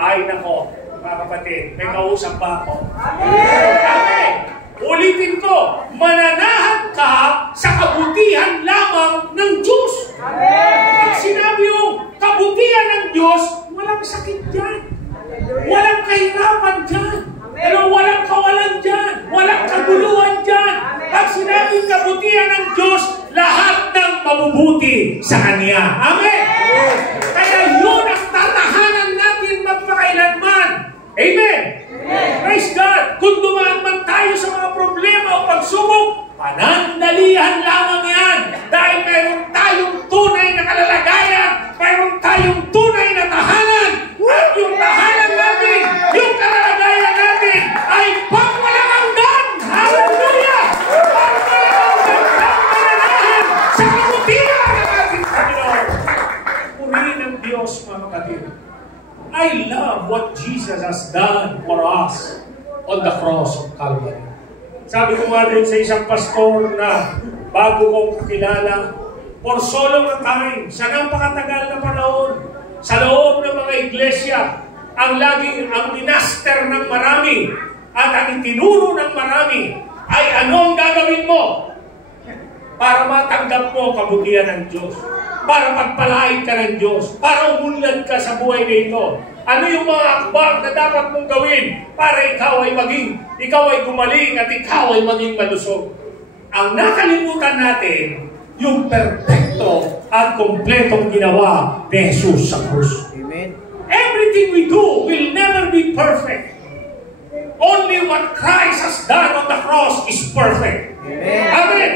Ay nako, mga kapatid, may kausap ba ako? Amen. Ulitin ko, mananahan ka sa kabutihan lamang ng Diyos. Pag sinabi yung kabutihan ng Diyos, walang sakit dyan. Walang kahirapan dyan. Walang kawalan dyan. Walang kaguluhan dyan. Pag sinabing kabutihan ng Diyos, lahat ng mabubuti sa Kanya. Amen? Kaya yun ang tatahanan natin magpakailanman. Amen? Praise God! Kung dumaan man tayo sa mga problema o pagsubok, panandalihan lamang yan. Dahil mayroon tayong tunay na kalalagayan, mayroon tayong tunay na tahanan, at yung tahanan natin, yung kalalagayan natin, ay pangwalang hanggan. Hallelujah! Pangwalang hanggan ng mananahan sa kabutihan ng ating Panginoon. Purihin ng Diyos, mga kapatid. I love what Jesus has done for us on the cross of Calvary. Sabi ko nga rin sa isang pastor na bago kong kakilala, for so long a time, sa napakatagal na panahon, sa loob ng mga iglesia, ang minaster ng marami at ang itinuro ng marami ay ano ang gagawin mo para matanggap mo kabutihan ng Diyos, para pagpalain ka ng Diyos, para umunlad ka sa buhay na ito. Ano yung mga akbang na dapat mong gawin para ikaw ay gumaling at ikaw ay maging malusog? Ang nakalimutan natin, yung perfecto at kompletong ginawa ni Jesus sa krus. Amen. Everything we do will never be perfect. Only what Christ has done on the cross is perfect. Amen. Amen.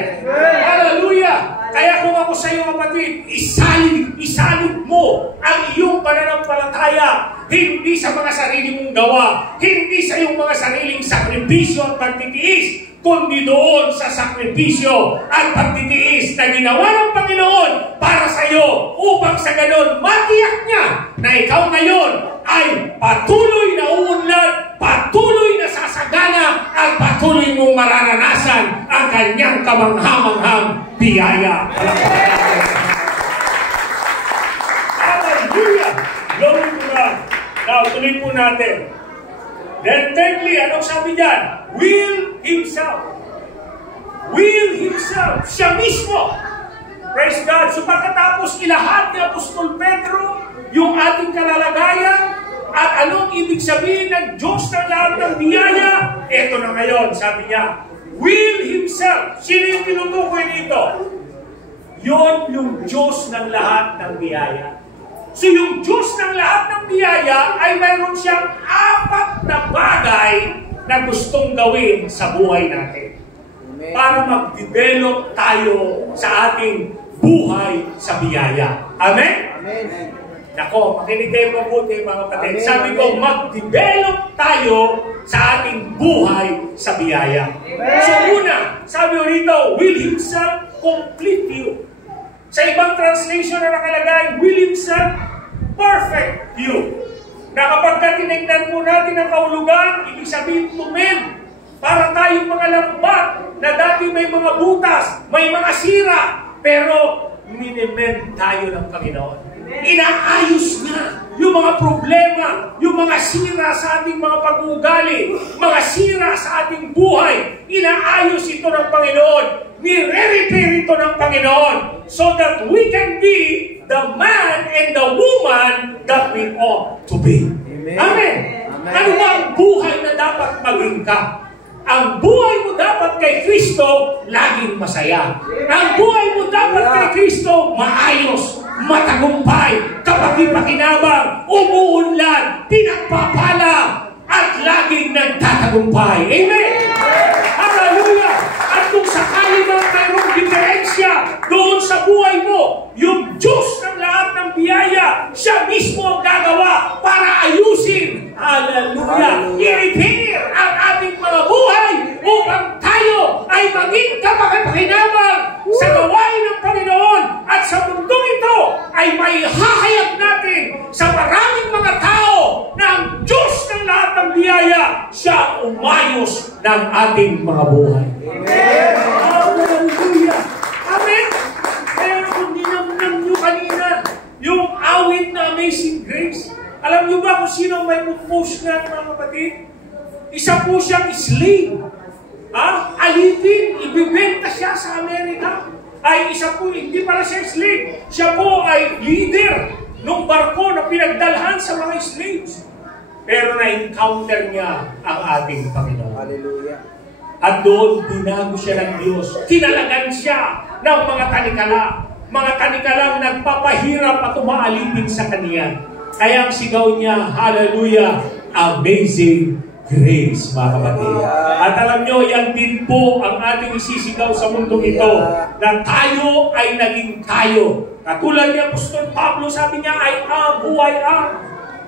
Hallelujah. Kaya kung ako sa iyo, kapatid, isalig mo ang iyong pananampalataya hindi sa mga sarili mong gawa, hindi sa iyong mga sariling sakripisyo at pagtitiis, kundi doon sa sakripisyo at pagtitiis na ginawa ng Panginoon para sa iyo upang sa ganon matiyak niya na ikaw ngayon ay patuloy na uunlad, patuloy na sasagana at patuloy mong mararanasan ang kanyang kamangha-manghang biyaya. Hallelujah! Glory to God! Now, tuloy po natin. Then thirdly, anong sabi diyan? Will Himself. Will Himself. Siya mismo. Praise God. So pagkatapos ilahat ni Apostol Pedro yung ating kalalagayan at anong ibig sabihin ng Diyos na lahat ng biyaya, eto na ngayon, sabi niya, will Himself. Sino yung tinutukoy dito? Yon yung Diyos ng lahat ng biyaya. So yung Diyos ng lahat ng biyaya ay mayroon siyang 4 na bagay na gustong gawin sa buhay natin. Amen. Para mag-develop tayo sa ating buhay sa biyaya. Amen? Amen. Nako, makinig kayo mabuti mga kapatid. Amen, Sabi ko, mag-develop tayo sa ating buhay sa biyaya. So una, sabi ko rito, will Himself complete you. Sa ibang translation na nakalagay, will Himself perfect you. Na kapag tinignan po natin ang kahulugan, ibig sabihin tumen. Para tayong mga lambat na dati may mga butas, may mga sira, pero minimend tayo ng Panginoon. Inaayos niya yung mga problema, yung mga sira sa ating mga pag-uugali, mga sira sa ating buhay. Inaayos ito ng Panginoon. Nire-repair ito ng Panginoon so that we can be the man and the woman that we ought to be. Amen. Amen. Amen. Ano ba ang buhay na dapat maging ka? Ang buhay mo dapat kay Kristo, laging masaya. Ang buhay mo dapat kay Kristo, maayos, matagumpay, kapaki-pakinabang, umuunlad, pinagpapala, at laging nagtatagumpay. Amen! Hallelujah! At kung sakali man mayroong diferensya doon sa buhay mo, yung Diyos ng lahat ng biyaya, siya mismo ang gagawa para ayusin. Hallelujah! I-repair ang ating mga buhay upang tayo ay maging kapaki-pakinabang sa gawain ng Panginoon at sa mundong ito ay maihahayag natin sa maraming mga tao na ang Diyos ng lahat ng biyaya, siya umayos ng ating mga buhay. Amen. Hallelujah! Amen! Kaya kung ninamnam nyo kanina, yung awit na Amazing Grace, alam nyo ba kung sino may post na mga kapatid? Isa po siyang slave. Alipin, ibibenta siya sa Amerika. Ay isa po, hindi pala siya slave. Siya po ay leader ng barko na pinagdalhan sa mga slaves. Pero na-encounter niya ang ating Panginoon. Hallelujah. At doon, binago siya ng Diyos. Kinalagan siya ng mga tanikala. Mga tanikalang nagpapahirap at umaalipin sa kanya. Kaya ang sigaw niya, hallelujah, Amazing Grace, mga kapatid. At alam nyo, yan din po ang ating isisigaw sa mundong ito, na tayo ay naging tayo. Katulad ni Apostol Pablo, sabi niya, I am who I am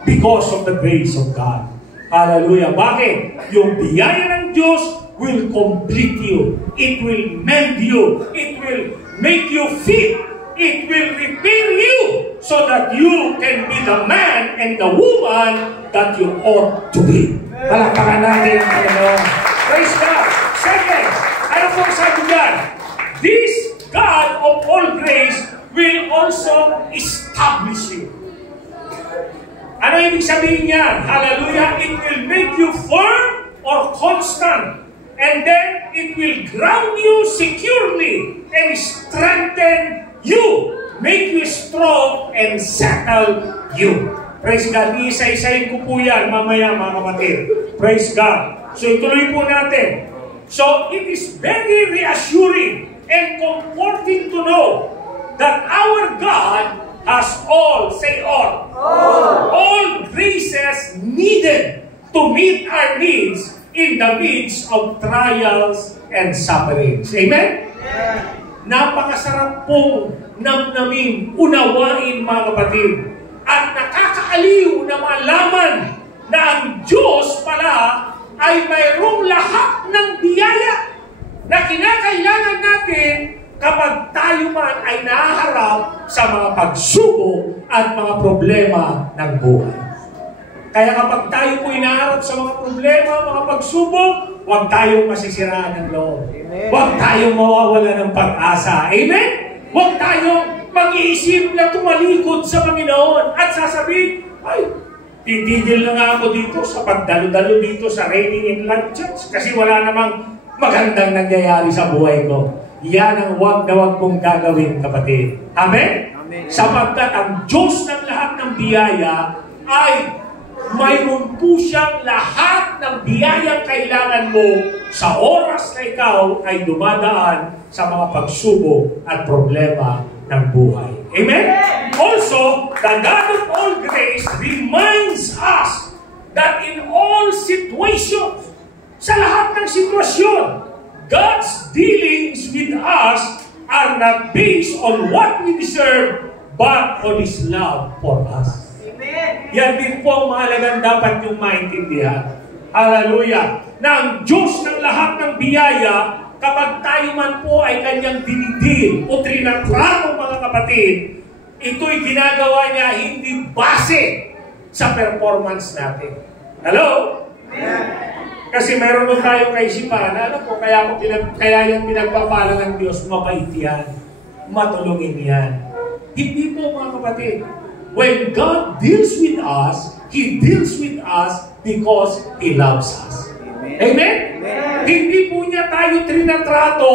because of the grace of God. Hallelujah. Bakit? Yung biyaya ng Diyos will complete you. It will mend you. It will make you fit. It will repair you so that you can be the man and the woman that you ought to be. Palakpakan natin ang Panginoon. Praise God. Second, ano pong sabi dyan? This God of all grace will also establish you. Ano ibig sabihin niyan? Hallelujah. It will make you firm or constant. And then it will ground you securely and strengthen you. Make you strong and settle you. Praise God. Iisa-isahin ko po yan mamaya mga kapatid. Praise God. So ituloy po natin. So it is very reassuring and comforting to know that our God has all, say all graces needed to meet our needs in the midst of trials and sufferings. Amen? Yeah. Napakasarap pong namnamin, unawain mga kapatid. At nakakaaliw na malaman na ang Diyos pala ay mayroong lahat ng biyaya na kinakailangan natin kapag tayo man ay nahaharap sa mga pagsubok at mga problema ng buhay. Kaya kapag tayo po inaharap sa mga problema, mga pagsubok, huwag tayong masisiraan ng loob. Huwag tayong mawawala ng pag-asa. Amen? Huwag tayong mag-iisip na tumalikod sa Panginoon at sasabihin, ay, titigil na nga ako dito sa pagdalo-dalo dito sa Reigning in Life Church kasi wala namang magandang nangyayari sa buhay ko. Yan ang huwag na huwag kong gagawin, kapatid. Amen? Amen. Sapagkat ang Diyos ng lahat ng biyaya ay mayroon po siyang lahat ng biyayang kailangan mo sa oras na ikaw ay dumadaan sa mga pagsubok at problema ng buhay. Amen? Also, the God of all grace reminds us that in all situations, sa lahat ng sitwasyon, God's dealings with us are not based on what we deserve, but on His love for us. Amen. Yan din po ang mahalagang dapat yung maintindihan. Hallelujah! Na ang Diyos ng lahat ng biyaya, kapag tayo man po ay Kanyang dinidil o trinatrato, mga kapatid, ito'y ginagawa niya hindi base sa performance natin. Hello? Amen. Kasi meron nun tayong kaisipan, ano po, kaya yung pinagpapala ng Diyos, mabait yan, matulungin yan. Hindi po, mga kapatid. When God deals with us, He deals with us because He loves us. Amen? Amen? Amen. Hindi po niya tayo trinatrato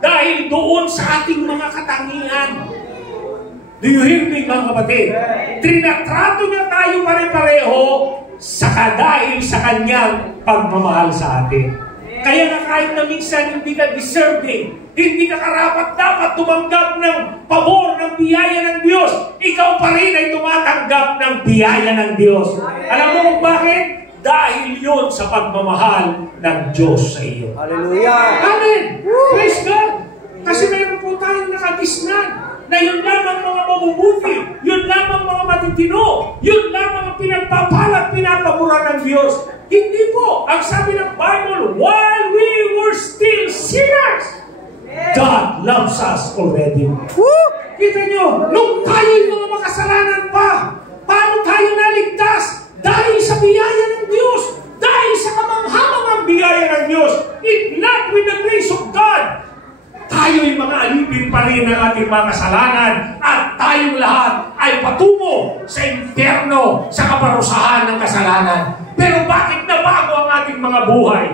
dahil doon sa ating mga katangian. Do you hear me, mga kapatid? Trinatrato niya tayo pare-pareho dahil sa Kanyang pagmamahal sa atin. Kaya na kahit na minsan hindi ka deserving, hindi ka karapat-dapat tumanggap ng pabor, ng biyaya ng Diyos, ikaw pa rin ay tumatanggap ng biyaya ng Diyos. Alam mo kung bakit? Dahil yun sa pagmamahal ng Diyos sa iyo. Hallelujah! Amen! Praise God! Kasi meron po tayong nakagisnan na yun lamang mga mabubuti, yun lamang mga matitino, yun lamang ang pinagpapala at pinapabura ng Diyos. Hindi po. Ang sabi ng Bible, while we were still sinners, God loves us already. Woo! Kita nyo, nung tayo'y mga makasalanan pa, paano tayo naligtas? Dahil sa biyaya ng Diyos, dahil sa kamanghamangang biyaya ng Diyos, if not with the grace of God, tayo'y mga alipin pa rin ng ating mga kasalanan at tayong lahat ay patungo sa impyerno, sa kaparusahan ng kasalanan. Pero bakit nabago ang ating mga buhay?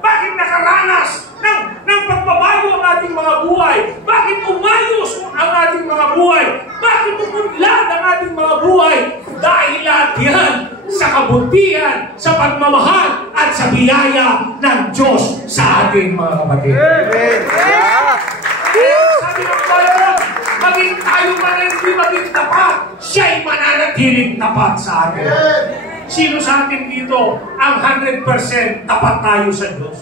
Bakit nakaranas ng pagbabago ang ating mga buhay? Bakit umayos ang ating mga buhay? Bakit umunlad ang ating mga buhay? Dahil lahat yan sa kabutihan, sa pagmamahal at sa biyaya ng Diyos sa ating mga kapatid. Sabi ng Bible, maging tayo man hindi maging tapat, siya'y mananatiling tapat sa atin. Sino sa atin dito ang 100% tapat tayo sa Diyos?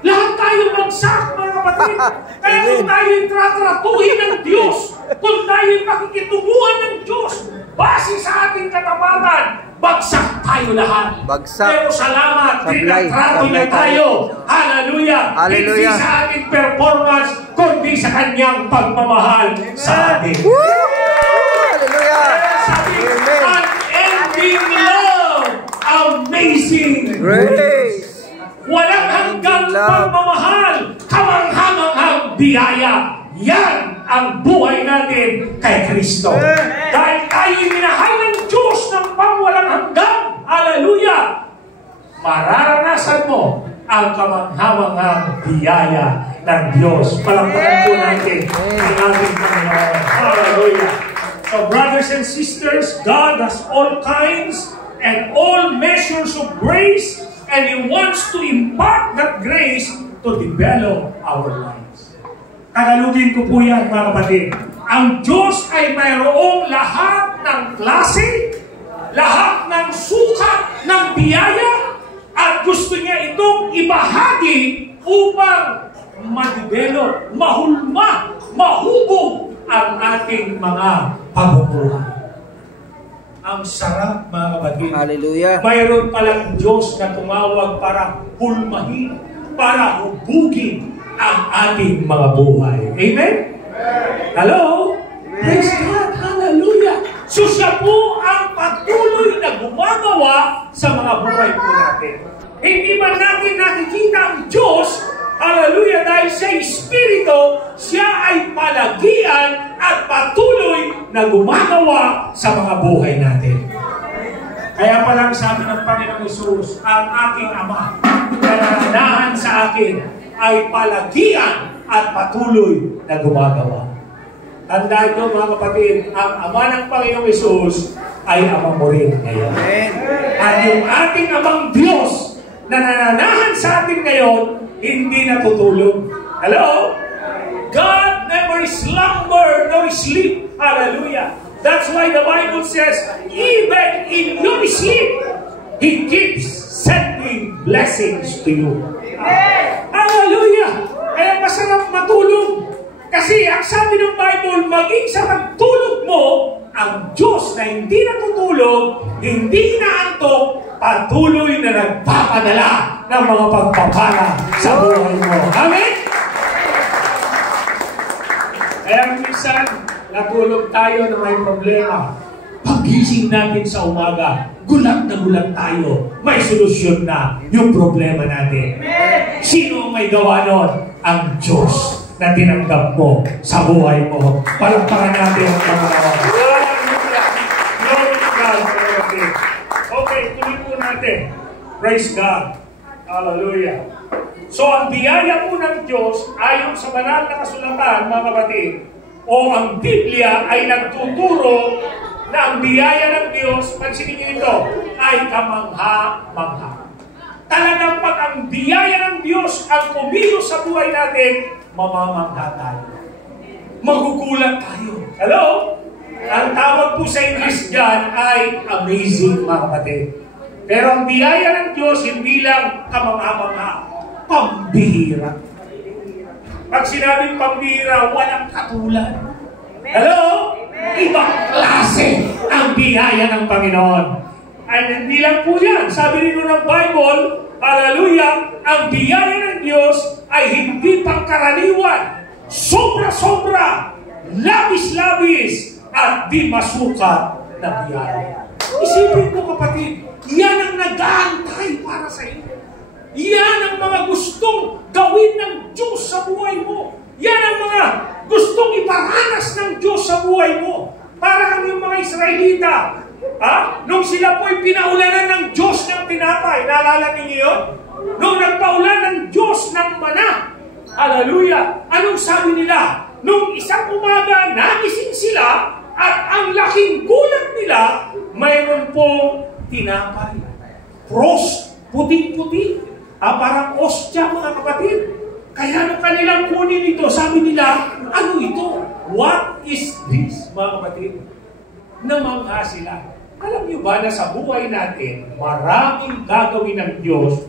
Lahat tayo bagsak, mga kapatid. Kaya kung tayo'y tratratuhin ng Diyos, kung tayo'y pakikitunguhan ng Diyos, base sa ating katapatan, bagsak tayo lahat. Bagsak. Pero salamat, trinatrato niya tayo. Hallelujah. Hallelujah. Hindi sa ating performance, kundi sa Kanyang pagmamahal sa atin. Hallelujah. Unending love, amazing grace. Walang hanggang pagmamahal, kamanghamanghang biyaya. Yan ang buhay natin kay Kristo. Dahil tayo'y minahal ng Diyos ng pangwalang hanggan. Hallelujah! Mararanasan mo ang kamanghamanghang biyaya ng Diyos. Palakpakan po natin ang ating Panginoon. Hallelujah! So brothers and sisters, God has all kinds and all measures of grace, and He wants to impart that grace to develop our lives. Tagalogin ko po yan, mga kapatid. Ang Diyos ay mayroong lahat ng klase, lahat ng sukat ng biyaya, at gusto niya itong ibahagi upang ma-develop, mahulma, mahubog ang ating mga pamumuhay. Ang sarap, mga kapatid. Hallelujah. Mayroon palang Diyos na tumawag para hulmahin, para hubugin ang ating mga buhay. Amen? Hello? Praise God. Hallelujah. So siya po ang patuloy na gumagawa sa mga buhay po natin. Hindi ba natin nakikita ang Diyos, hallelujah, dahil sa Espiritu, siya ay palagian at patuloy na gumagawa sa mga buhay natin. Kaya palang sabi ng Panginoong Hesus, ang aking Ama na nananahan sa akin ay palagian at patuloy na gumagawa. Tandaan nyo, mga kapatid, ang Ama ng Panginoong Hesus ay Ama mo rin ngayon. At yung ating Amang Diyos na nananahan sa atin ngayon, hindi natutulog. Hello? God never slumber nor sleep. Hallelujah. That's why the Bible says, even in your sleep, He keeps sending blessings to you. Hallelujah! Kaya masarap matulog. Kasi ang sabi ng Bible, maging sa pagtulog mo, ang Diyos na hindi natutulog, hindi inaantok, patuloy na nagpapadala ng mga pagpapala sa buhay mo. Amen? Kaya minsan, natulog tayo na may problema. Pagising natin sa umaga, gulat na gulat tayo. May solusyon na yung problema natin. Sino may gawa nun? Ang Diyos na tinanggap mo sa buhay mo. Palakpakan natin ang Panginoon. Glory to God. Okay, tuloy po natin. Praise God. Hallelujah. So, ang biyaya po ng Diyos, ayon sa banal na kasulatan, mga kapatid, o ang Biblia ay nagtuturo na ang biyaya ng Diyos, pansinin niyo ito, ay kamangha-mangha. Talagang pag ang biyaya ng Diyos ang kumilos sa buhay natin, mamamangha tayo. Magugulat tayo. Hello? Ang tawag po sa English dyan ay amazing, mga kapatid. Pero ang biyaya ng Diyos, hindi lang kamangha-mangha, pambihira. Pag sinabing pambihira, walang katulad. Hello? Ibang klase ang biyaya ng Panginoon. At hindi lang po yan. Sabi rin ng Bible, hallelujah, ang biyaya ng Diyos ay hindi pangkaraniwan. Sobra-sobra, labis-labis, at di masukat na biyaya. Isipin mo, kapatid, yan ang nag-aantay para sa iyo. Yan ang mga gustong gawin ng Diyos sa buhay mo. Yan ang mga gustong iparanas ng Diyos sa buhay mo. Parang yung mga Israelita, nung sila po'y pinaulanan ng Diyos ng tinapay, naalala ninyo yun? Nung nagpaulan ng Diyos ng mana, hallelujah, anong sabi nila? Nung isang umaga, nagising sila, at ang laking gulat nila, mayroon pong tinapay. Frost, puting-puti. Parang ostya, mga kapatid. Kaya nung kanilang kunin ito, sabi nila, ano ito? What is this, mga kapatid? Namangha sila. Alam niyo ba na sa buhay natin, maraming gagawin ng Diyos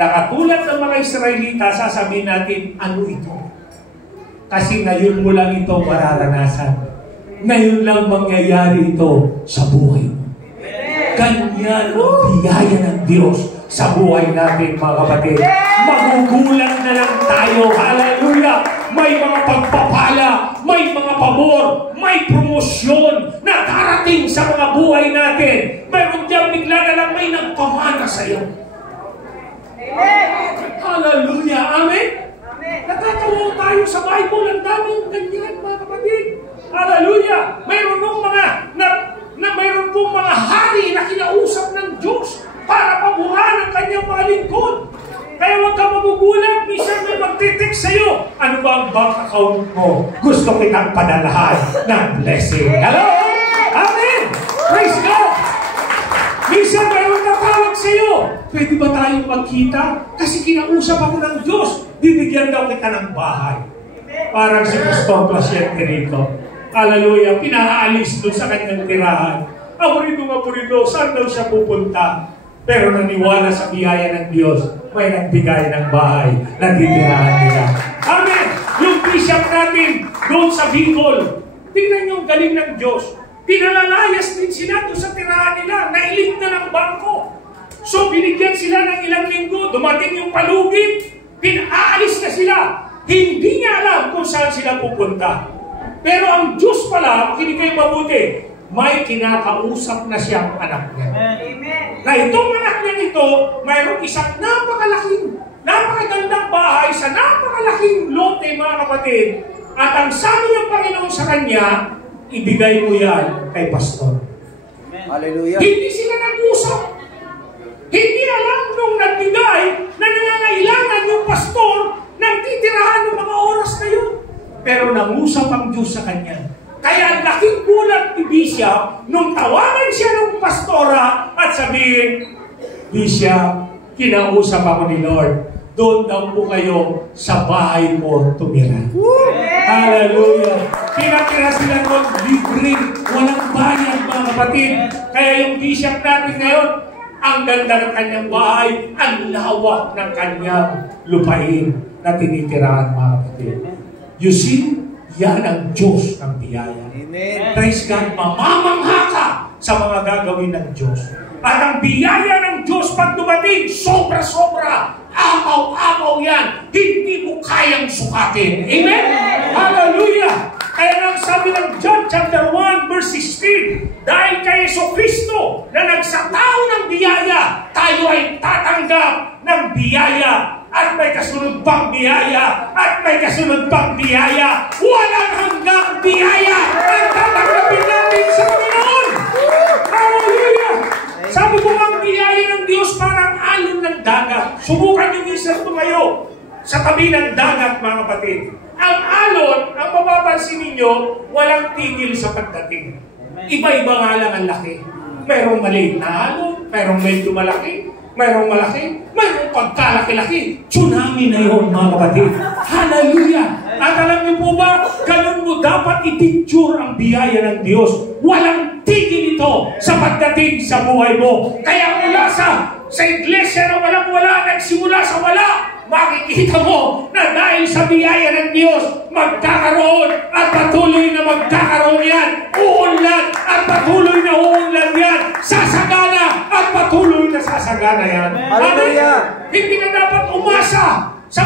na katulad ng mga Israelita, sasabihin natin, ano ito? Kasi ngayon mo lang ito mararanasan. Ngayon lang mangyayari ito sa buhay mo. Ganyan ang biyaya ng Diyos sa buhay natin, mga kapatid. Magugulat na lang tayo. Hallelujah! May mga pagpapala, may mga pabor, may promosyon na darating sa mga buhay natin. Mayroon dyan bigla na lang may nagpamana sa iyo. Hallelujah! Amen? Natatawa tayo sa Bible. Ang daming ganyan, mga kapatid. Hallelujah! Mayroon pong mayroon pong mga hari na kinausap ng Diyos para paburan ang kanyang mga lingkod. Kaya huwag ka magugulat, minsan may magtitext sa'yo. Ano ba ang bank account mo? Gusto kitang padalahan ng blessing. Hello? Amen! Praise God! Minsan may magtatawag sa'yo. Pwede ba tayong magkita? Kasi kinausap ako ng Diyos. Bibigyan daw kita ng bahay. Parang si Pastor Placiente rito. Hallelujah! Pinaalis doon sa kanyang tirahan. Aburido, saan daw siya pupunta? Pero naniwala sa biyaya ng Diyos, may nagbigay ng bahay na titirahan nila. Amen! Yung bishop natin doon sa Bicol, tingnan niyo ang galing ng Diyos. Pinalalayas din sila doon sa tirahan nila, nailig na ng bangko. So binigyan sila ng ilang linggo, dumating yung palugit, pinaalis na sila. Hindi niya alam kung saan sila pupunta. Pero ang Diyos pala, hindi kayo mabuti, may kinakausap na siyang anak niya. Amen. Na itong anak niya ito, mayroong isang napakagandang bahay sa napakalaking lote, mga kapatid. At ang sabi ng Panginoon sa kanya, ibigay mo yan kay pastor. Amen. Hallelujah. Hindi sila nag-usap. Hindi alam nung nagbigay na nangangailangan yung pastor ng titirahan ng mga oras na yun. Pero nangusap ang Diyos sa kanya. Kaya laking gulat ni Bishop nung tawagan siya ng pastora at sabihin, Bishop, kinausap ako ni Lord. Doon daw po kayo sa bahay ko tumira. Hallelujah! Pinatira sila doon, libre, walang bayad mga kapatid. Kaya yung bishop natin ngayon, ang ganda ng kanyang bahay, ang lawak ng kanyang lupain na tinitirahan mga kapatid. You see, yan ang Diyos ng biyaya. Amen. Praise God, mamamangha ka sa mga gagawin ng Diyos. At ang biyaya ng Diyos pag dumating, sobra-sobra, amaw-amaw yan, hindi mo kayang sukatin. Amen? Hallelujah! Kaya nang sabi ng John chapter 1 verse 16, dahil kay Jesucristo na nagsatao ng biyaya, tayo ay tatanggap ng biyaya at may kasunod pang biyaya at may kasunod pang biyaya. Walang hanggang biyaya ang tatanggapin natin sa Panginoon. Hallelujah! Sabi ko, ang biyaya ng Diyos parang alon ng dagat. Subukan niyo minsan tumayo sa tabi ng dagat, mga kapatid. Ang alon, ang mapapansin ninyo, walang tigil sa pagdating. Iba-iba nga lang ang laki. Mayroong maliit na alon, mayroong medyo malaki, mayroong malaki, mayroong pagkalaki-laki. Tsunami na yun, mga kapatid. Hallelujah! At alam niyo po ba, ganun mo dapat i-picture ang biyaya ng Diyos. Walang tigil ito sa pagdating sa buhay mo. Kaya mula sa iglesia na walang-wala, nagsimula sa wala, makikita mo na dahil sa biyaya ng Diyos, magkakaroon at patuloy na magkakaroon yan. Uunlad at patuloy na uunlad yan. Sasagana at patuloy na sasagana yan. Hallelujah! Hindi ka dapat umasa sa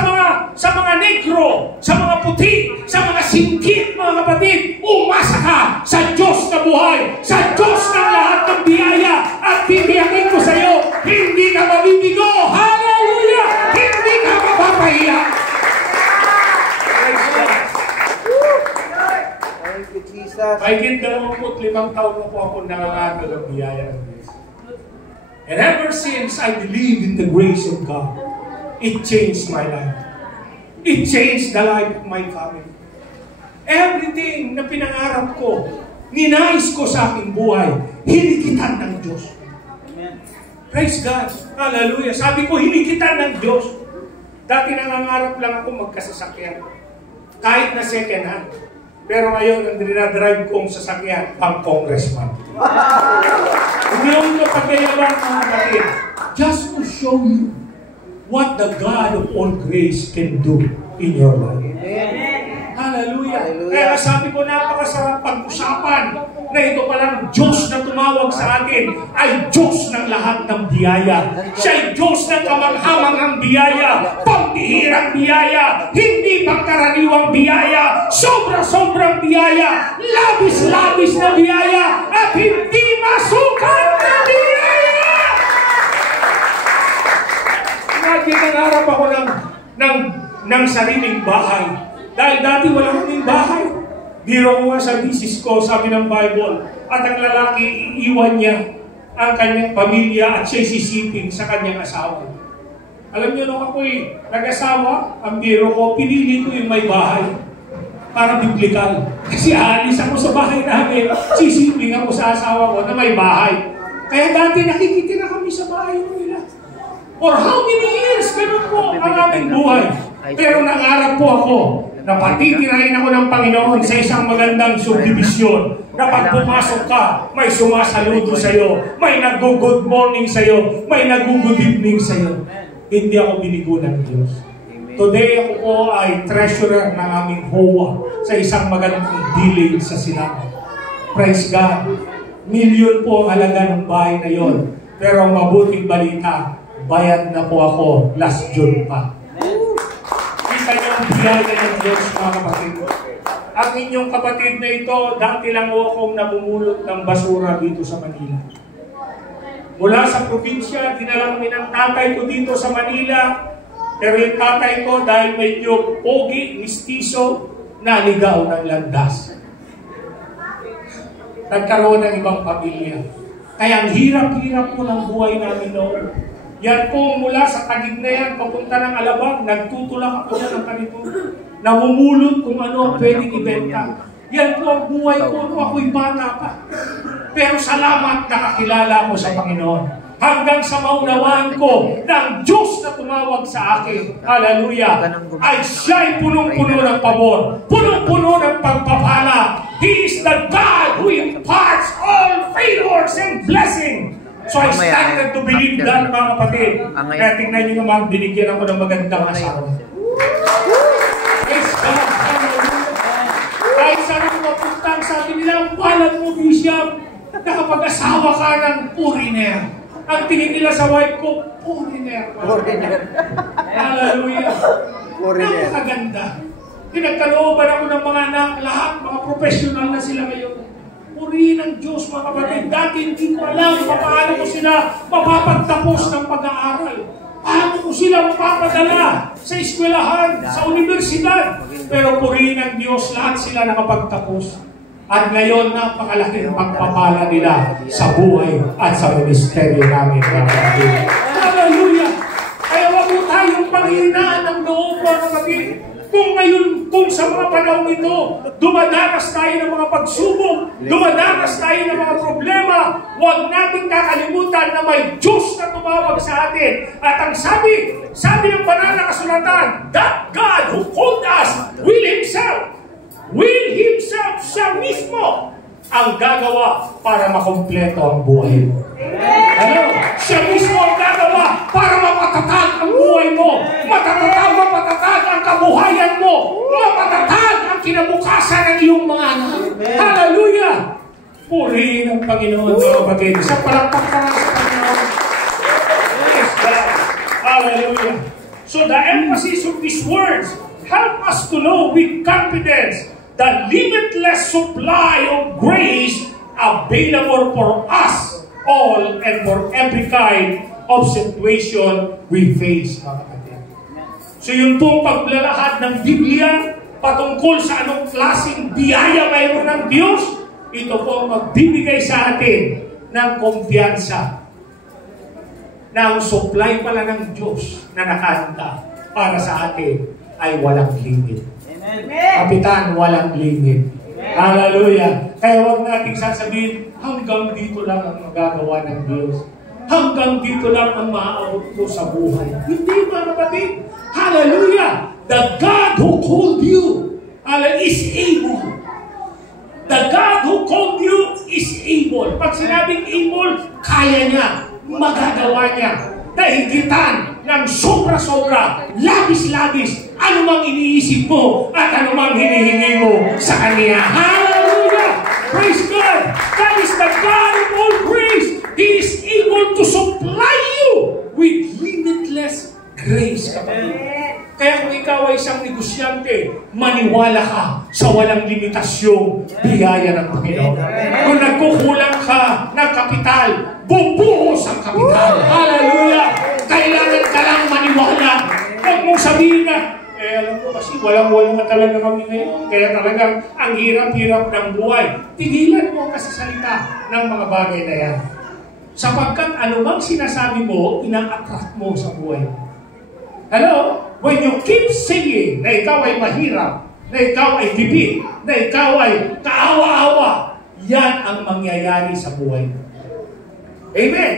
mga negro, sa mga puti, sa mga singkit, mga kapatid. Umasa ka sa Diyos na buhay, sa Diyos ng lahat ng biyaya. At titiyakin ko sa iyo, hindi ka mabibigo. Hallelujah! Hindi ka mapapahiya. Thank you, Jesus. Mahigit 25 taon na po ako nangangagal ng biyaya ng Diyos. And ever since I believe in the grace of God, it changed my life. It changed the life of my family. Everything na pinangarap ko, ninais ko sa aking buhay, hinikitan ng Diyos. Amen. Praise God. Hallelujah. Sabi ko, hinikitan ng Diyos. Dati nangangarap lang ako magkasasakyan. Kahit na second hand. Pero ngayon, ang dinadrive kong sasakyan, pang congressman. Hindi ako kapagyayawan, mga kapatid. Just to show you what the God of all grace can do in your life. Amen. Hallelujah. Hallelujah. Kaya sabi ko, napakasarap pag-usapan na ito palang Diyos na tumawag sa atin ay Diyos ng lahat ng biyaya. Siya ay Diyos ng kamanghamanghang biyaya, pambihirang biyaya, hindi pangkaraniwang biyaya, sobra-sobrang biyaya, labis-labis na biyaya, at hindi masukat na biyaya! Nangarap ako ng sariling bahay. Dahil dati wala kaming bahay. Biro ko nga sa misis ko, sabi ng Bible, at ang lalaki, iiwan niya ang kanyang pamilya at siya'y sisiping sa kanyang asawa. Alam niyo, nung ako'y nag-asawa, ang biro ko, pinili ko yung may bahay. Para biblikal. Kasi aalis ako sa bahay namin, sisiping ako sa asawa ko na may bahay. Kaya dati nakikitira kami sa bahay nila. For how many years, ganun po ang aming buhay. Pero nangarap po ako na patitirahin ako ng Panginoon sa isang magandang subdivision. Na pag pumasok ka, may sumasaludo sa'yo, may nag-good morning sa'yo, may nag-good evening sa'yo. Hindi ako binigo ng Diyos. Today ako po ay treasurer ng aming HOA sa isang magandang dilig sa Silang. Praise God. Milyon po ang halaga ng bahay na yon. Pero ang mabuting balita, bayad na po ako last June pa. Kita niyo ang biyaya ng Diyos, mga kapatid. Ang inyong kapatid na ito, dati lang po akong nabumulot ng basura dito sa Manila. Mula sa probinsya, dinala kami ng tatay ko dito sa Manila. Pero yung tatay ko, dahil medyo pogi, mistiso, naligaw ng landas. Nagkaroon ng ibang pamilya. Kaya ang hirap-hirap po ng buhay namin noon. Yan po mula sa Taguig na yan, papunta ng Alabang, nagtutulak ako na ng kanito. Namumulot kung ano ang pwedeng ibenta. Yan po ang buhay ko nung ako'y bata pa. Pero salamat nakakilala ko sa Panginoon. Hanggang sa maunawaan ko ng Diyos na tumawag sa akin. Hallelujah. Ay siya'y punong-puno ng pabor. Punong-puno ng pagpapala. He is the God who imparts all favors and blessing. So I started to believe that, mga kapatid. Kaya tingnan nyo naman, binigyan ako ng magandang asawa. Praise God. Kahit saan ako mapuntang, sabi nila, ang palad mo, Bishop, nakapag-asawa ka ng foreigner. Ang tingin nila sa wife ko, foreigner. Hallelujah. Napakaganda. Pinagkalooban ako ng mga anak, lahat, mga professional na sila ngayon. Purihin ang Diyos, mga kapatid. Dati hindi ko alam paano ko sila mapapagtapos ng pag-aaral. Paano ko sila mapapadala sa eskwelahan, sa universidad. Pero purihin ang Diyos, lahat sila nakapagtapos. At ngayon, napakalaking pagpapala nila sa buhay at sa ministeryo namin, mga kapatid. Hallelujah! Kaya wag mo tayong panghinaan ng loob, mga kapatid. Kung sa mga panahon ito, dumadanas tayo ng mga pagsubok, dumadanas tayo ng mga problema, huwag natin kakalimutan na may Diyos na tumawag sa atin. At ang sabi ng banal na kasulatan, that God who called us will Himself siya mismo ang gagawa para makompleto ang buhay mo. Ano? Siya mismo ang gagawa para mapatatag ang buhay mo. Mapatatag ang kabuhayan mo. Mapatatag ang kinabukasan ng iyong mga anak. Hallelujah! Purihin ang Panginoon, mga kapatid. Sa palakpakan sa Panginoon. Praise God. Hallelujah. So the emphasis of these words help us to know with confidence the limitless supply of grace available for us all and for every kind of situation we face, mga kapatid. So yun pong paglalahad ng Biblia patungkol sa anong klaseng biyaya mayroon ng Diyos, ito po magbibigay sa atin ng kumpiyansa na ang supply pala ng Diyos na nakahanda para sa atin ay walang limit. Kapitan, walang limit. Hallelujah. Kaya huwag nating sasabihin, hanggang dito lang ang magagawa ng Diyos. Hanggang dito lang ang maaabot ko sa buhay. Hindi, mga kapatid. Hallelujah. The God who called you is able. The God who called you is able. Pag sinabing able, kaya niya. Magagawa niya. Dahigitan ng sobra-sobra, labis-labis, anumang iniisip mo at anumang hinihingi mo sa Kanya. Hallelujah! Praise God! That is the God of all grace. He is able to supply you with limitless grace, kapatid. Kaya kung ikaw ay isang negosyante, maniwala ka sa walang limitasyong biyaya ng Panginoon. Kung nagkukulang ka ng kapital, bubuhos ang kapital. Hallelujah! Kailangan ka lang maniwala. Huwag mong sabihin na, alam ko kasi walang-wala na talaga kami ngayon. Kaya talagang ang hirap-hirap ng buhay. Tigilan mo kasi salita ng mga bagay na yan. Sapagkat anumang sinasabi mo, ina-attract mo sa buhay. Hello? When you keep saying na ikaw ay mahirap, na ikaw ay tipid, na ikaw ay kaawa-awa, yan ang mangyayari sa buhay mo. Amen?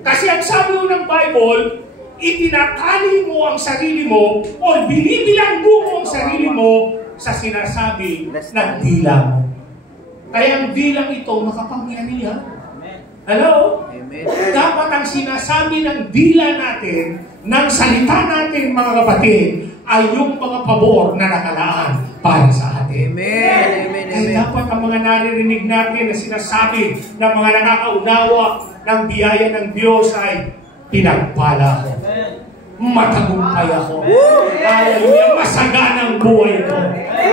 Kasi ang sabi mo ng Bible, itinatali mo ang sarili mo o binibilanggo mo ang sarili mo sa sinasabi ng dila mo. Kaya ang dilang ito makapangyarihan. Hello? Amen. Dapat ang sinasabi ng dila natin, ng salita natin, mga kapatid, ay yung mga pabor na nakalaan para sa atin. Amen. Amen. Kaya dapat ang mga naririnig natin na sinasabi ng mga nakakaunawa ng biyaya ng Diyos ay pinagpala ko. Matagumpay ako. Hallelujah. Masaganang buhay ko.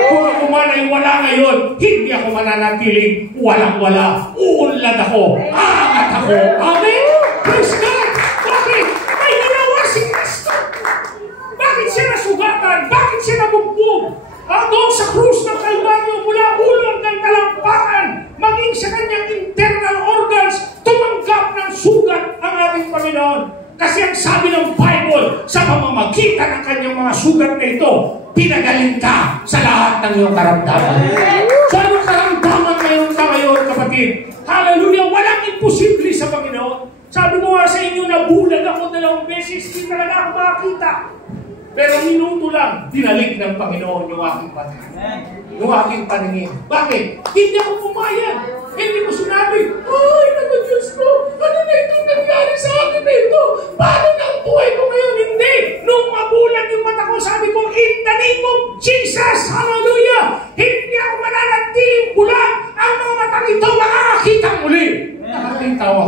Kung ako man ay wala ngayon, hindi ako mananatiling walang-wala. Uunlad ako. Aangat ako. Amen? Praise God! Bakit? May ginawa si Kristo. Bakit siya nasugatan? Bakit siya nabugbog? Doon sa krus ng Kalbaryo, mula ulo hanggang talampakan, maging sa kanyang internal organs, tumanggap ng sugat ang ating Panginoon. Kasi ang sabi ng Bible, sa pamamagitan ng kanyang mga sugat na ito, pinagaling ka sa lahat ng iyong karamdaman. So kapatid. Hallelujah! Walang imposible sa Panginoon. Sabi ko nga sa inyo, nabulag ako 2 beses, hindi talaga ako makakita. Pero minuto lang, dinalik ng Panginoon yung aking paningin. Yung aking paningin. Bakit? Hindi ako pumayag. Hindi ko sinabi, ay, Diyos ko, ano na itong nangyari sa akin na ito? Paano na ang buhay ko ngayon? Hindi. Nung mabulag yung mata ko, sabi ko, in the name of Jesus, hallelujah, hindi ako mananatiling bulag. Ang mga mata nito makakakita muli. Nakakita ako.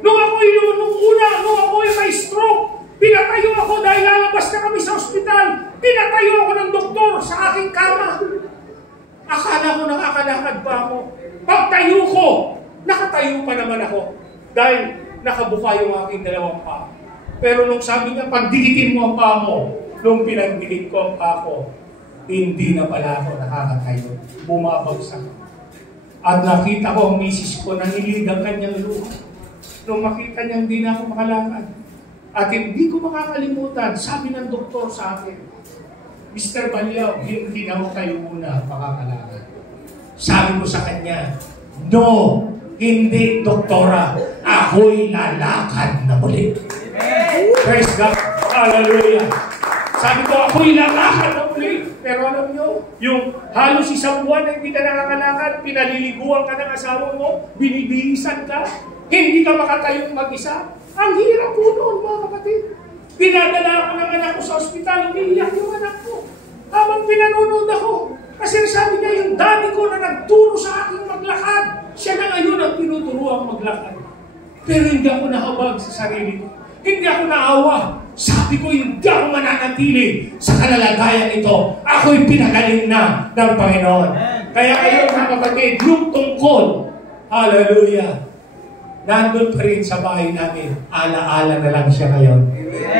Nung ako'y may stroke, pinatayo ako dahil lalabas na kami sa ospital. Pinatayo ako ng doktor sa aking kama. Akala ko nakakalakad pa ako. Pagtayo ko, nakatayo pa naman ako. Dahil nakabuka yung aking 2 paa. Pero nung sabi niya, pagdikitin mo ang paa mo, nung pinagdikit ko ang paa ko, hindi na pala ako nakakatayo. Bumabagsak. At nakita ko ang misis ko, nanilid ang kanyang luha. Nung makita niya, hindi na ako makalakad. At hindi ko makakalimutan, sabi ng doktor sa akin, Mr. Balyaw, hindi na ako kayo muna makakalakad. Sabi ko sa kanya, no, hindi, doktora, ako'y lalakad na muli. Praise God. Hallelujah. Sabi ko, ako'y lalakad na muli. Pero alam nyo, yung halos 1 buwan na hindi ka nakakalakad, pinaliliguan ka ng asawa mo, binibihisan ka, hindi ka makatayong mag-isa. Ang hirap po noon, mga kapatid. Dinadala ako ng anak ko sa ospital, umiiyak yung anak ko. Habang pinanonood ako. Kasi sabi niya, yung daddy ko na nagturo sa aking maglakad, siya na ngayon ang tinuturuan maglakad. Pero hindi ako nahabag sa sarili ko. Hindi ako naawa. Sabi ko, hindi ako mananatili sa kalalagayan ito. Ako'y pinagaling na ng Panginoon. Kaya ngayon, mga kapatid, yung tungkol, hallelujah, nandun pa rin sa bahay namin. Ala-ala na lang siya ngayon.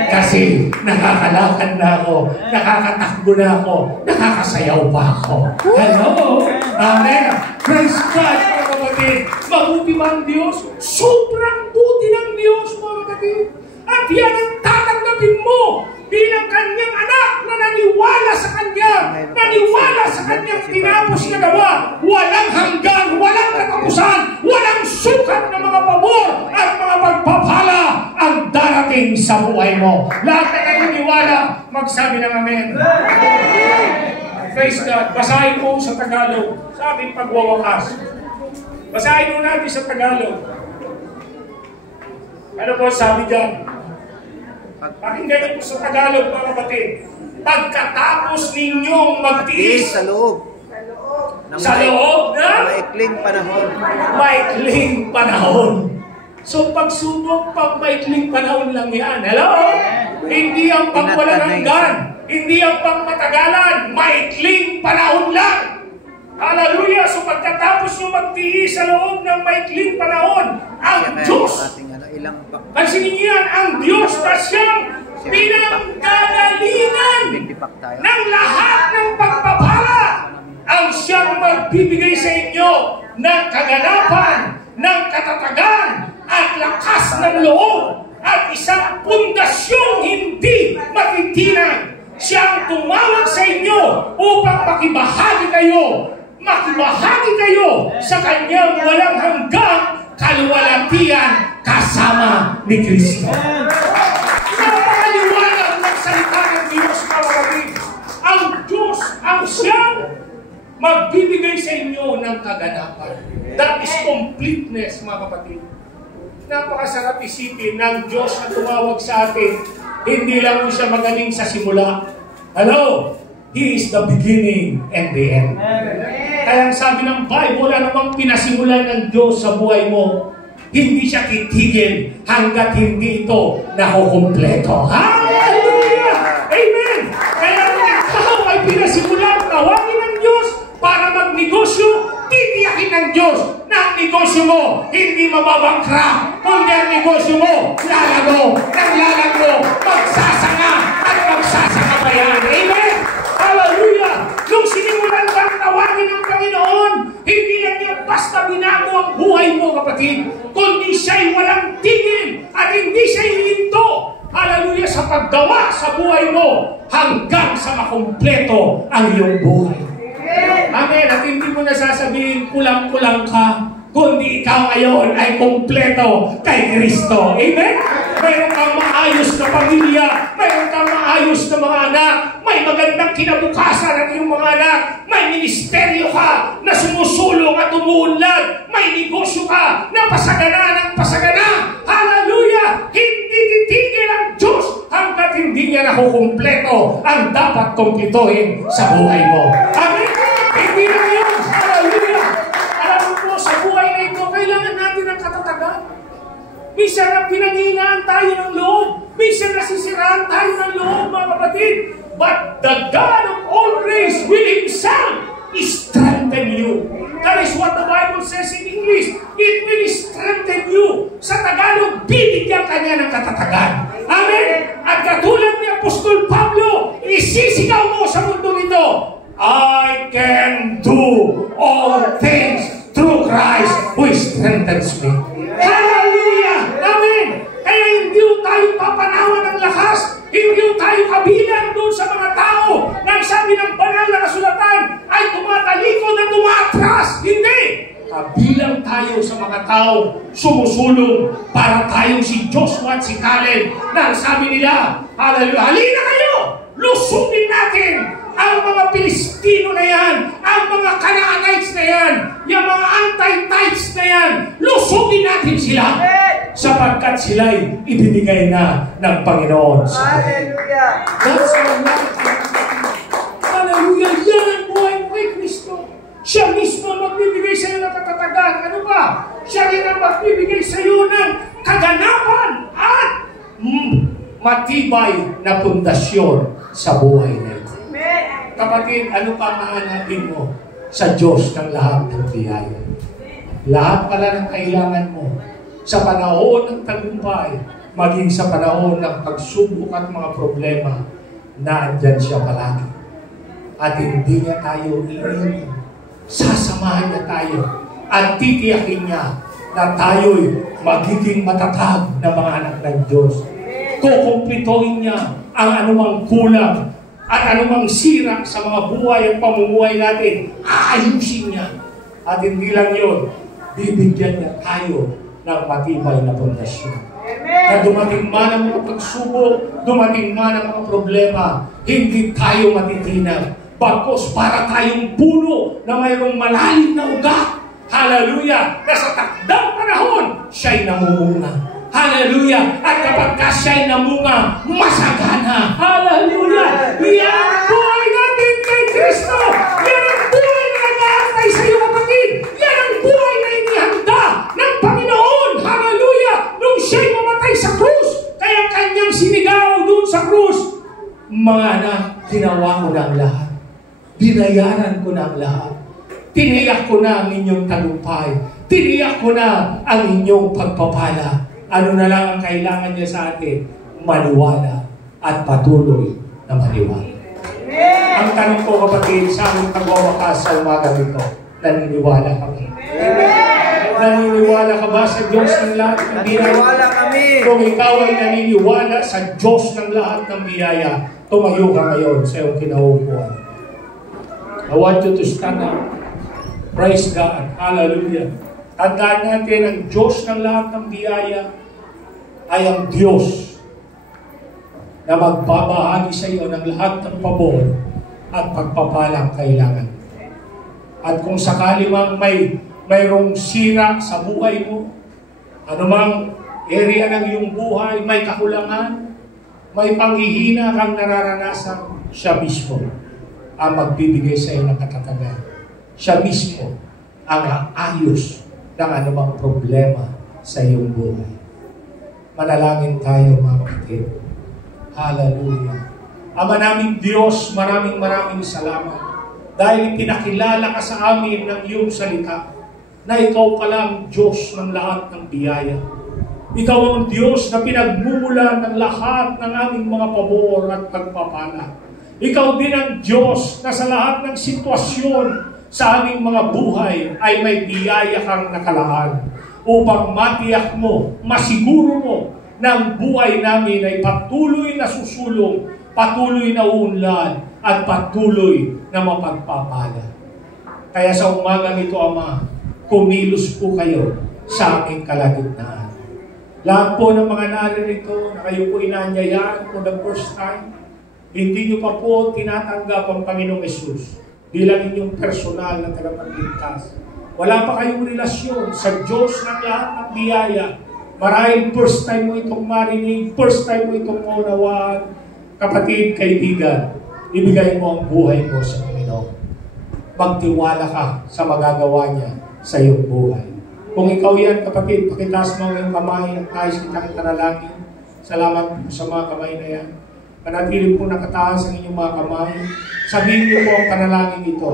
Kasi nakakalakad na ako, nakakatakbo na ako, nakakasayaw pa ako. Hello? Amen. Praise God, mga kapatid. Mabuti ba ang Diyos? Sobrang buti ng Diyos, mga kapatid. At yan ang tatanggapin mo bilang kanyang anak na naniwala sa kanya, naniwala sa kanyang tinapos na gawa. Walang hanggan, walang katapusan, walang sukat ng mga pabor at mga pagpapala ang darating sa buhay mo. Lahat na naniniwala, magsabi ng amen. Praise God. Basahin mo sa Tagalog sa aking pagwawakas. Basahin mo natin sa Tagalog. Ano po sabi dyan? Pakinggan niyo po sa Tagalog, mga kapatid. Pagkatapos ninyong magtiis sa loob. Sa loob na maikling panahon. Maikling panahon. So pagsubok, pag maikling panahon lang yan. Hello? Hindi ang pagwalananggan. Hindi ang pangmatagalan. Maikling panahon lang. Hallelujah! So pagkatapos nyo magtiis sa loob ng maikling panahon, ang Diyos, pansinin niyo yan, ang Diyos na siyang pinanggagalingan ng lahat ng pagpapala, ang siyang magbibigay sa inyo ng kaganapan, ng katatagan, at lakas ng loob, at isang pundasyong hindi matitinag. Siyang tumawag sa inyo upang makibahagi kayo sa kanyang walang hanggang kaluwalhatian kasama ni Kristo. Napakaliwanag ng salita ng Diyos, mga kapatid. Ang Diyos ang siyang magbibigay sa inyo ng kaganapan. That is completeness, mga kapatid. Napakasarap isipin ng Diyos na tumawag sa atin. Hindi lang siya magaling sa simula. Hello? He is the beginning and the end. Kaya sabi ng Bible, wala namang pinasimulan ng Diyos sa buhay mo. Hindi siya titigil hanggat hindi ito nakukumpleto. Hallelujah! Amen! Kaya ikaw ay pinasimulan, tawagin ng Diyos para magnegosyo, titiyakin ng Diyos na ang negosyo mo hindi mababangkra, kundi ang negosyo mo lalago, magsasanga at magsasanga pa yan. Amen! Hallelujah! Nung sinimulan kang tawagin ng Panginoon, hindi lang niya basta binago ang buhay mo, kapatid, kundi siya'y walang tigil at hindi siya hihinto. Hallelujah! Sa paggawa sa buhay mo hanggang sa makumpleto ang iyong buhay. Amen. At hindi mo nasasabihin kulang-kulang ka. kundi ikaw ngayon ay kumpleto kay Kristo. Amen? Mayroon kang maayos na pamilya, mayroon kang maayos na mga anak, may magandang kinabukasan ang iyong mga anak, may ministeryo ka na sumusulong at umuunlad, may negosyo ka na pasagana ng pasagana. Hallelujah! Hindi titigil ang Diyos hanggat hindi niya nakukumpleto ang dapat kumpletohin sa buhay mo. Amen? Hindi na yun. Hallelujah! Alam mo, sa buhay na ito, kailangan natin ng katatagan. Minsan na pinanghinaan tayo ng loob. Minsan nasisiraan tayo ng loob, mga kapatid. But the God of all grace will Himself strengthen you. That is what the Bible says in English. It will strengthen you. Sa Tagalog, bibigyan ka niya ng katatagan. Amen? At katulad ni Apostol Pablo, isisigaw mo sa mundo nito, I can do all things through Christ who strengthens me. Hallelujah! Amen! Kaya hindi tayo papanawan ng lakas, hindi tayo kabilang doon sa mga tao na sabi ng banal na kasulatan ay tumatalikod at tumatras. Hindi! Kabilang tayo sa mga tao sumusulong para tayong si Joshua at si Caleb na sabi nila, hallelujah, halina kayo! Lusubin natin ang mga Pilistino na yan, ang mga Canaanites na yan, yung mga anti-tites na yan, lusubin natin sila sapagkat sila'y ibinigay na ng Panginoon sa atin. That's our life. Hallelujah! Yan ang buhay mo kay Kristo. Siya mismo magbibigay sa iyo ng katatagan. Ano ba? Siya rin ang magbibigay sa iyo ng kaganapan at matibay na pundasyon sa buhay na ito. Kapatid, ano pa mahanapin mo sa Diyos ng lahat ng biyaya? Lahat pala ng kailangan mo sa panahon ng tagumpay, maging sa panahon ng pagsubok at mga problema, naandyan siya palagi. At hindi niya tayo iiwan. Sasamahan niya tayo at titiyakin niya na tayo'y magiging matatag na mga anak ng Diyos. Kukumplitohin niya ang anumang kulang at anumang sira sa mga buhay at pamumuhay natin, aayusin niya. At hindi lang yun, bibigyan niya tayo ng matibay na pundasyon. Na dumating man ang mga pagsubok, dumating man ang mga problema, hindi tayo matitinag. Bagkos para tayong puno na mayroong malalim na ugat. Hallelujah! Na sa takdang panahon, siya'y namumunga. Hallelujah! At kapag ka siya'y namunga, masagana. Hallelujah! Yan ang buhay natin kay Kristo! Yan ang buhay na nag-aantay sa iyo, kapatid! Yan ang buhay na inihanda ng Panginoon! Hallelujah! Nung siya'y mamatay sa krus, kaya kanyang sinigaw doon sa krus, mga anak, ginawa ko na ang lahat. Binayaran ko na ang lahat. Tiniyak ko na ang inyong tagumpay. Tiniyak ko na ang inyong pagpapala. Ano na lang ang kailangan niya sa atin? Maniwala at patuloy na maniwala. Ang tanong ko, kapatid, sa aming pagwawakas sa umaga nito, naniniwala kami. Naniniwala ka ba sa Diyos ng lahat ng biyaya? Naniniwala kami. Kung ikaw ay naniniwala sa Diyos ng lahat ng biyaya, tumayo ka ngayon sa iyong kinaupuan. I want you to stand up. Praise God. Hallelujah. Tandaan natin, ang Diyos ng lahat ng biyaya ay ang Diyos na magbabahagi sa iyo ng lahat ng pabor at pagpapalang kailangan. At kung sakali mang mayroong sira sa buhay mo, anumang area ng iyong buhay, may kakulangan, may panghihina kang nararanasan, siya mismo ang magbibigay sa iyo ng katatagan. Siya mismo ang aayos ng anumang problema sa iyong buhay. Manalangin tayo, mga kapatid. Hallelujah. Ama naming Diyos, maraming salamat. Dahil pinakilala ka sa amin ng iyong salita na ikaw pala ang Diyos ng lahat ng biyaya. Ikaw ang Diyos na pinagmumulan ng lahat ng aming mga pabor at pagpapala. Ikaw din ang Diyos na sa lahat ng sitwasyon sa aming mga buhay ay may biyaya kang nakalaan upang matiyak mo, masiguro mo na ang buhay namin ay patuloy na susulong, patuloy na uunlad at patuloy na mapagpapala. Kaya sa umaga nito, Ama, kumilos po kayo sa aming kalagitnaan. Lahat po ng mga naririto na kayo po inaanyayaan for the first time, hindi nyo pa po tinatanggap ang Panginoong Yesus bilang inyong personal na tagapagligtas. Wala pa kayong relasyon sa Diyos ng lahat ng biyaya. Marahil first time mo itong marinig, first time mo itong maunawaan, kapatid, kaibigan, ibigay mo ang buhay mo sa Panginoon. Magtiwala ka sa magagawa niya sa iyong buhay. Kung ikaw yan, kapatid, pakitaas mo ang iyong kamay at tayo kitang itanalangin. Salamat po sa mga kamay na yan. Manatili po nakataas ang inyong mga kamay. Sabihin niyo po ang panalangin ito.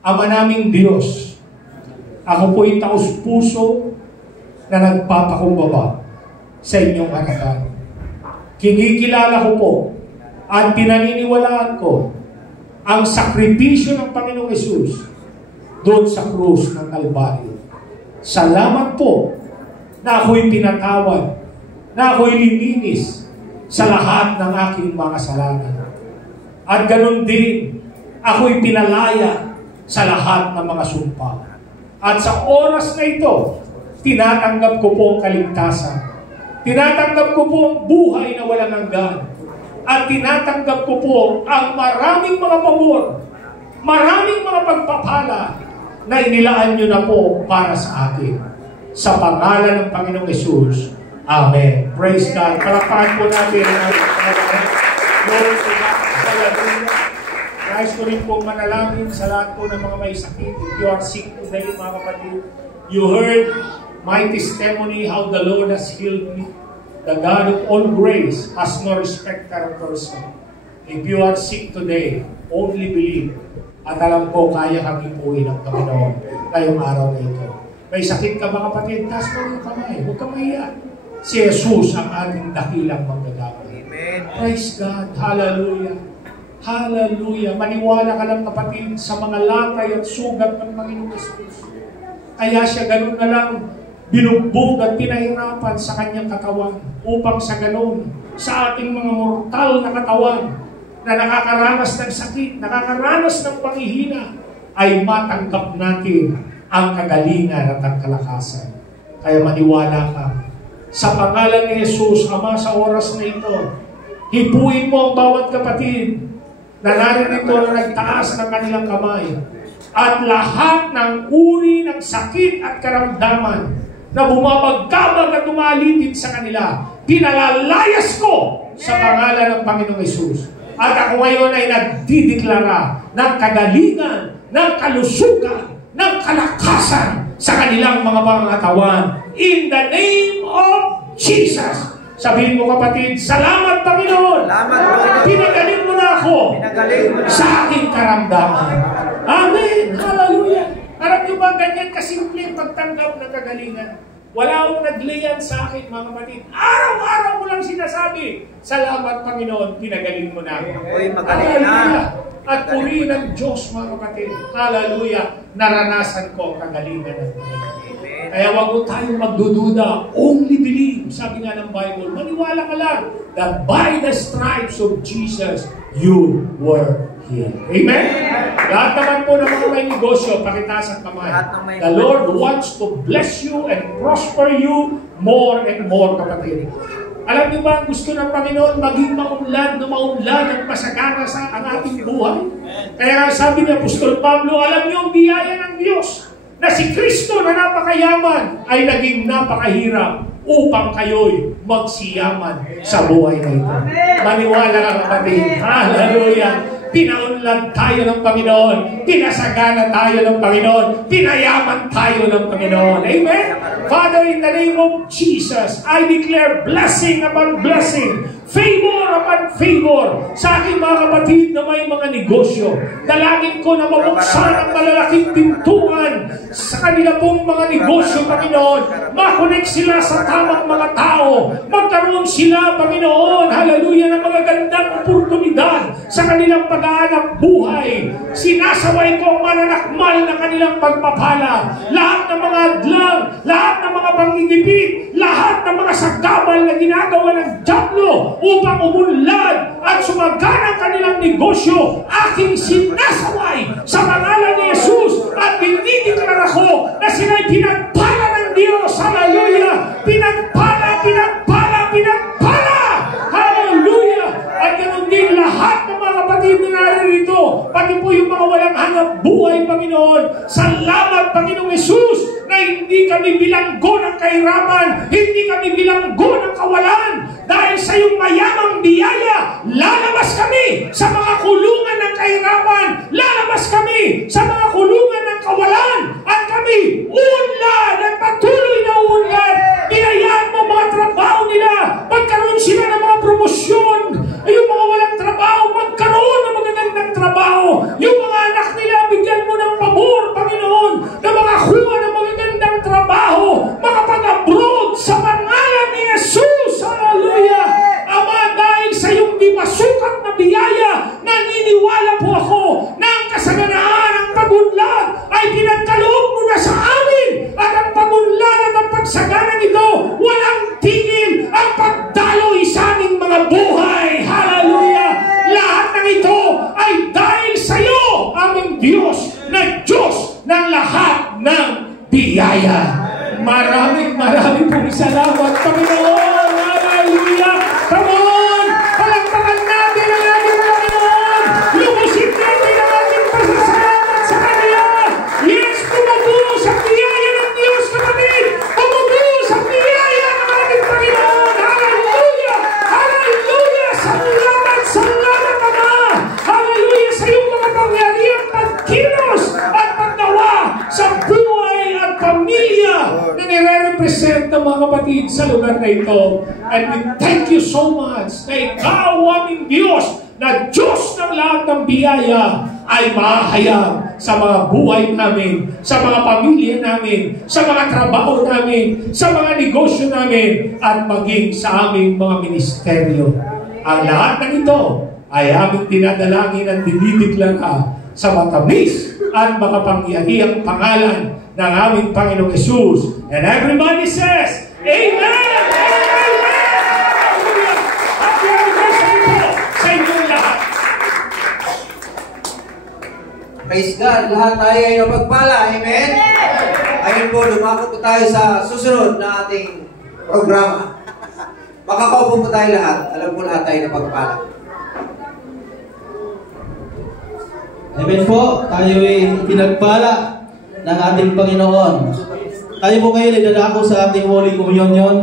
Ama naming Diyos, ako po'y taus-puso na nagpapakumbaba sa inyong harapan. Kinikilala ko po at pinaniniwalaan ko ang sakripisyo ng Panginoong Yesus doon sa krus ng Kalbaryo. Salamat po na ako'y pinatawad, na ako'y lininis sa lahat ng aking mga kasalanan. At ganun din, ako'y pinalaya sa lahat ng mga sumpa. At sa oras na ito, tinatanggap ko po ang kaligtasan. Tinatanggap ko po ang buhay na walang hanggan. At tinatanggap ko po ang maraming mga pabor, maraming mga pagpapala na inilaan nyo na po para sa akin. Sa pangalan ng Panginoong Yesus. Amen. Praise God. Palakpakan po natin ang ating Lord to God. Hallelujah. Nais ko rin pong manalangin sa lahat po ng mga may sakit. If you are sick today, mga kapatid, you heard my testimony how the Lord has healed me. The God of all grace has no respecter of person. If you are sick today, only believe. At alam ko, kaya kang ipuin ng Panginoon ngayong araw na ito. May sakit ka ba, kapatid? Taas mo yung kamay. Huwag kang mahiya. Si Jesus ang ating dakilang manggagawa. Amen. Praise God. Hallelujah. Hallelujah. Maniwala ka lang, kapatid, sa mga latay at sugat ng Panginoong Jesus. Kaya siya ganun na lang binugbog at pinahirapan sa kanyang katawan upang sa ganun, sa ating mga mortal na katawan na nakakaranas ng sakit, nakakaranas ng panghihina, ay matanggap natin ang kagalingan at ang kalakasan. Kaya maniwala ka. Sa pangalan ni Jesus, Ama, sa oras na ito, hipuin mo ang bawat kapatid na naririto na nagtaas ng kanilang kamay. At lahat ng uri ng sakit at karamdaman na bumabagkabag at tumalitid sa kanila, pinalalayas ko sa pangalan ng Panginoong Yesus. At ako ngayon ay nagdideklara ng kagalingan, ng kalusugan, ng kalakasan sa kanilang mga pangatawan. In the name of Jesus. Sabihin mo, kapatid, salamat Panginoon. Salamat Panginoon. Pinagaling mo na ako sa aking karamdaman. Amen. Hallelujah. Alam niyo ba, ganyan kasimple pagtanggap ng kagalingan? Wala akong naglayan sa akin, mga kapatid. Araw-araw ko lang sinasabi, salamat Panginoon, pinagaling mo na ako. Ako'y magaling na. At purihin ng Diyos, mga kapatid. Hallelujah. Naranasan ko ang kagalingan ng Panginoon. Kaya wag mo tayong magdududa. Only believe. Sabi nga ng Bible, maniwala ka lang that by the stripes of Jesus, you were healed. Amen? Lahat naman po ng mga may negosyo, pakitaas ang kamay. The Lord wants to bless you and prosper you more and more, kapatid. Alam niyo ba, gusto ng Panginoon maging maunlad ang masagana sa ang ating buhay? Kaya sabi ni Apostol Pablo, alam niyo ang biyaya ng Diyos na si Kristo na napakayaman ay naging napakahirap upang kayo'y magsiyaman sa buhay na ito. Maniwala ka, kapatid. Hallelujah. Pinaunlad tayo ng Panginoon. Pinasagana tayo ng Panginoon. Pinayaman tayo ng Panginoon. Amen? Father, in the name of Jesus, I declare blessing upon blessing, favor upon favor sa aking mga kapatid na may mga negosyo. Dalangin ko na mabuksan ang malalaking pintuan sa kanila pong mga negosyo, Panginoon. Makonect sila sa tamang mga tao. Magkaroon sila, Panginoon, hallelujah, ng mga gandang oportunidad sa kanilang pag-aanap buhay. Sinasaway ko ang mananakmal na kanilang pagpapala. Lahat ng mga adlang, lahat ng mga pangigipit, lahat lahat ng mga sagabal na ginagawa ng dyablo upang umunlad at sumagana ang kanilang negosyo, aking sinasaway sa pangalan ni Jesus at dinideklara ko na sila'y pinagpala ng Diyos. Hallelujah! Pinagpala, pinagpala, pinagpala! Hallelujah! At ganoon din lahat ng mga kapatid na narito, pati po yung mga walang hanap buhay, Panginoon. Salamat, Panginoong Jesus, na hindi kami bilanggo ng kahirapan, hindi kami bilanggo ng kawalan. Dahil sa iyong mayamang biyaya, lalabas kami sa mga kulungan ng kahirapan, lalabas kami sa mga kulungan ng kawalan, at kami unlad at patuloy na unlad. Biyayaan mo mga trabaho nila, magkaroon sila ng mga promosyon. Yung mga walang trabaho, magkaroon ng magagandang trabaho. Yung mga anak nila, bigyan mo ng pabor, Panginoon, na makakuha ng magagandang trabaho, makapag-abroad sa pangalan ni Jesus. Hallelujah! Ama, dahil sa iyong di masukat na biyaya, naniniwala po ako na ang kasaganaan, ang pagunlad ay pinagkaloob mo na sa amin, at ang pagunlad at ang pagsagana nito walang tigil ang pagdaloy sa aming mga buhay. Hallelujah! Lahat ng ito ay dahil sa iyo, aming Diyos, na Diyos ng lahat ng biyaya. Maraming pong salamat, Panginoon. Hallelujah! Come on! Palagpakan natin ang ating Panginoon! Lumusin natin ang ating pasasalamat sa Kanya! Yes, pumubuhos ang biyaya ng Diyos, kapatid! Pumubuhos ang biyaya ng ating Panginoon! Hallelujah! Hallelujah! Salamat, salamat, Ama! Hallelujah! Sa iyong mga pangyariang pagkilos at paggawa sa buhay at pamilya na nire-represent ng mga kapatid sa lugar na ito. And we thank you so much na ikaw, aming Diyos, na Diyos ng lahat ng biyaya, ay mahayag sa mga buhay namin, sa mga pamilya namin, sa mga trabaho namin, sa mga negosyo namin, at maging sa aming mga ministeryo. Ang lahat ng ito ay aming dinadalangin at dinideklara sa matamis at makapangyarihang pangalan ng aming Panginoong Jesus. And everybody says, Amen! Amen! Happy anniversary po sa inyong lahat. Praise God, lahat tayo ay napagpala. Amen? Ayun po, lumakot po tayo sa susunod na ating programa. Makakaupo po tayo lahat. Alam po lahat tayo napagpala. Amen po, tayo ay pinagpala ng ating Panginoon. Tayo po ngayon ay dadako sa ating Holy Communion.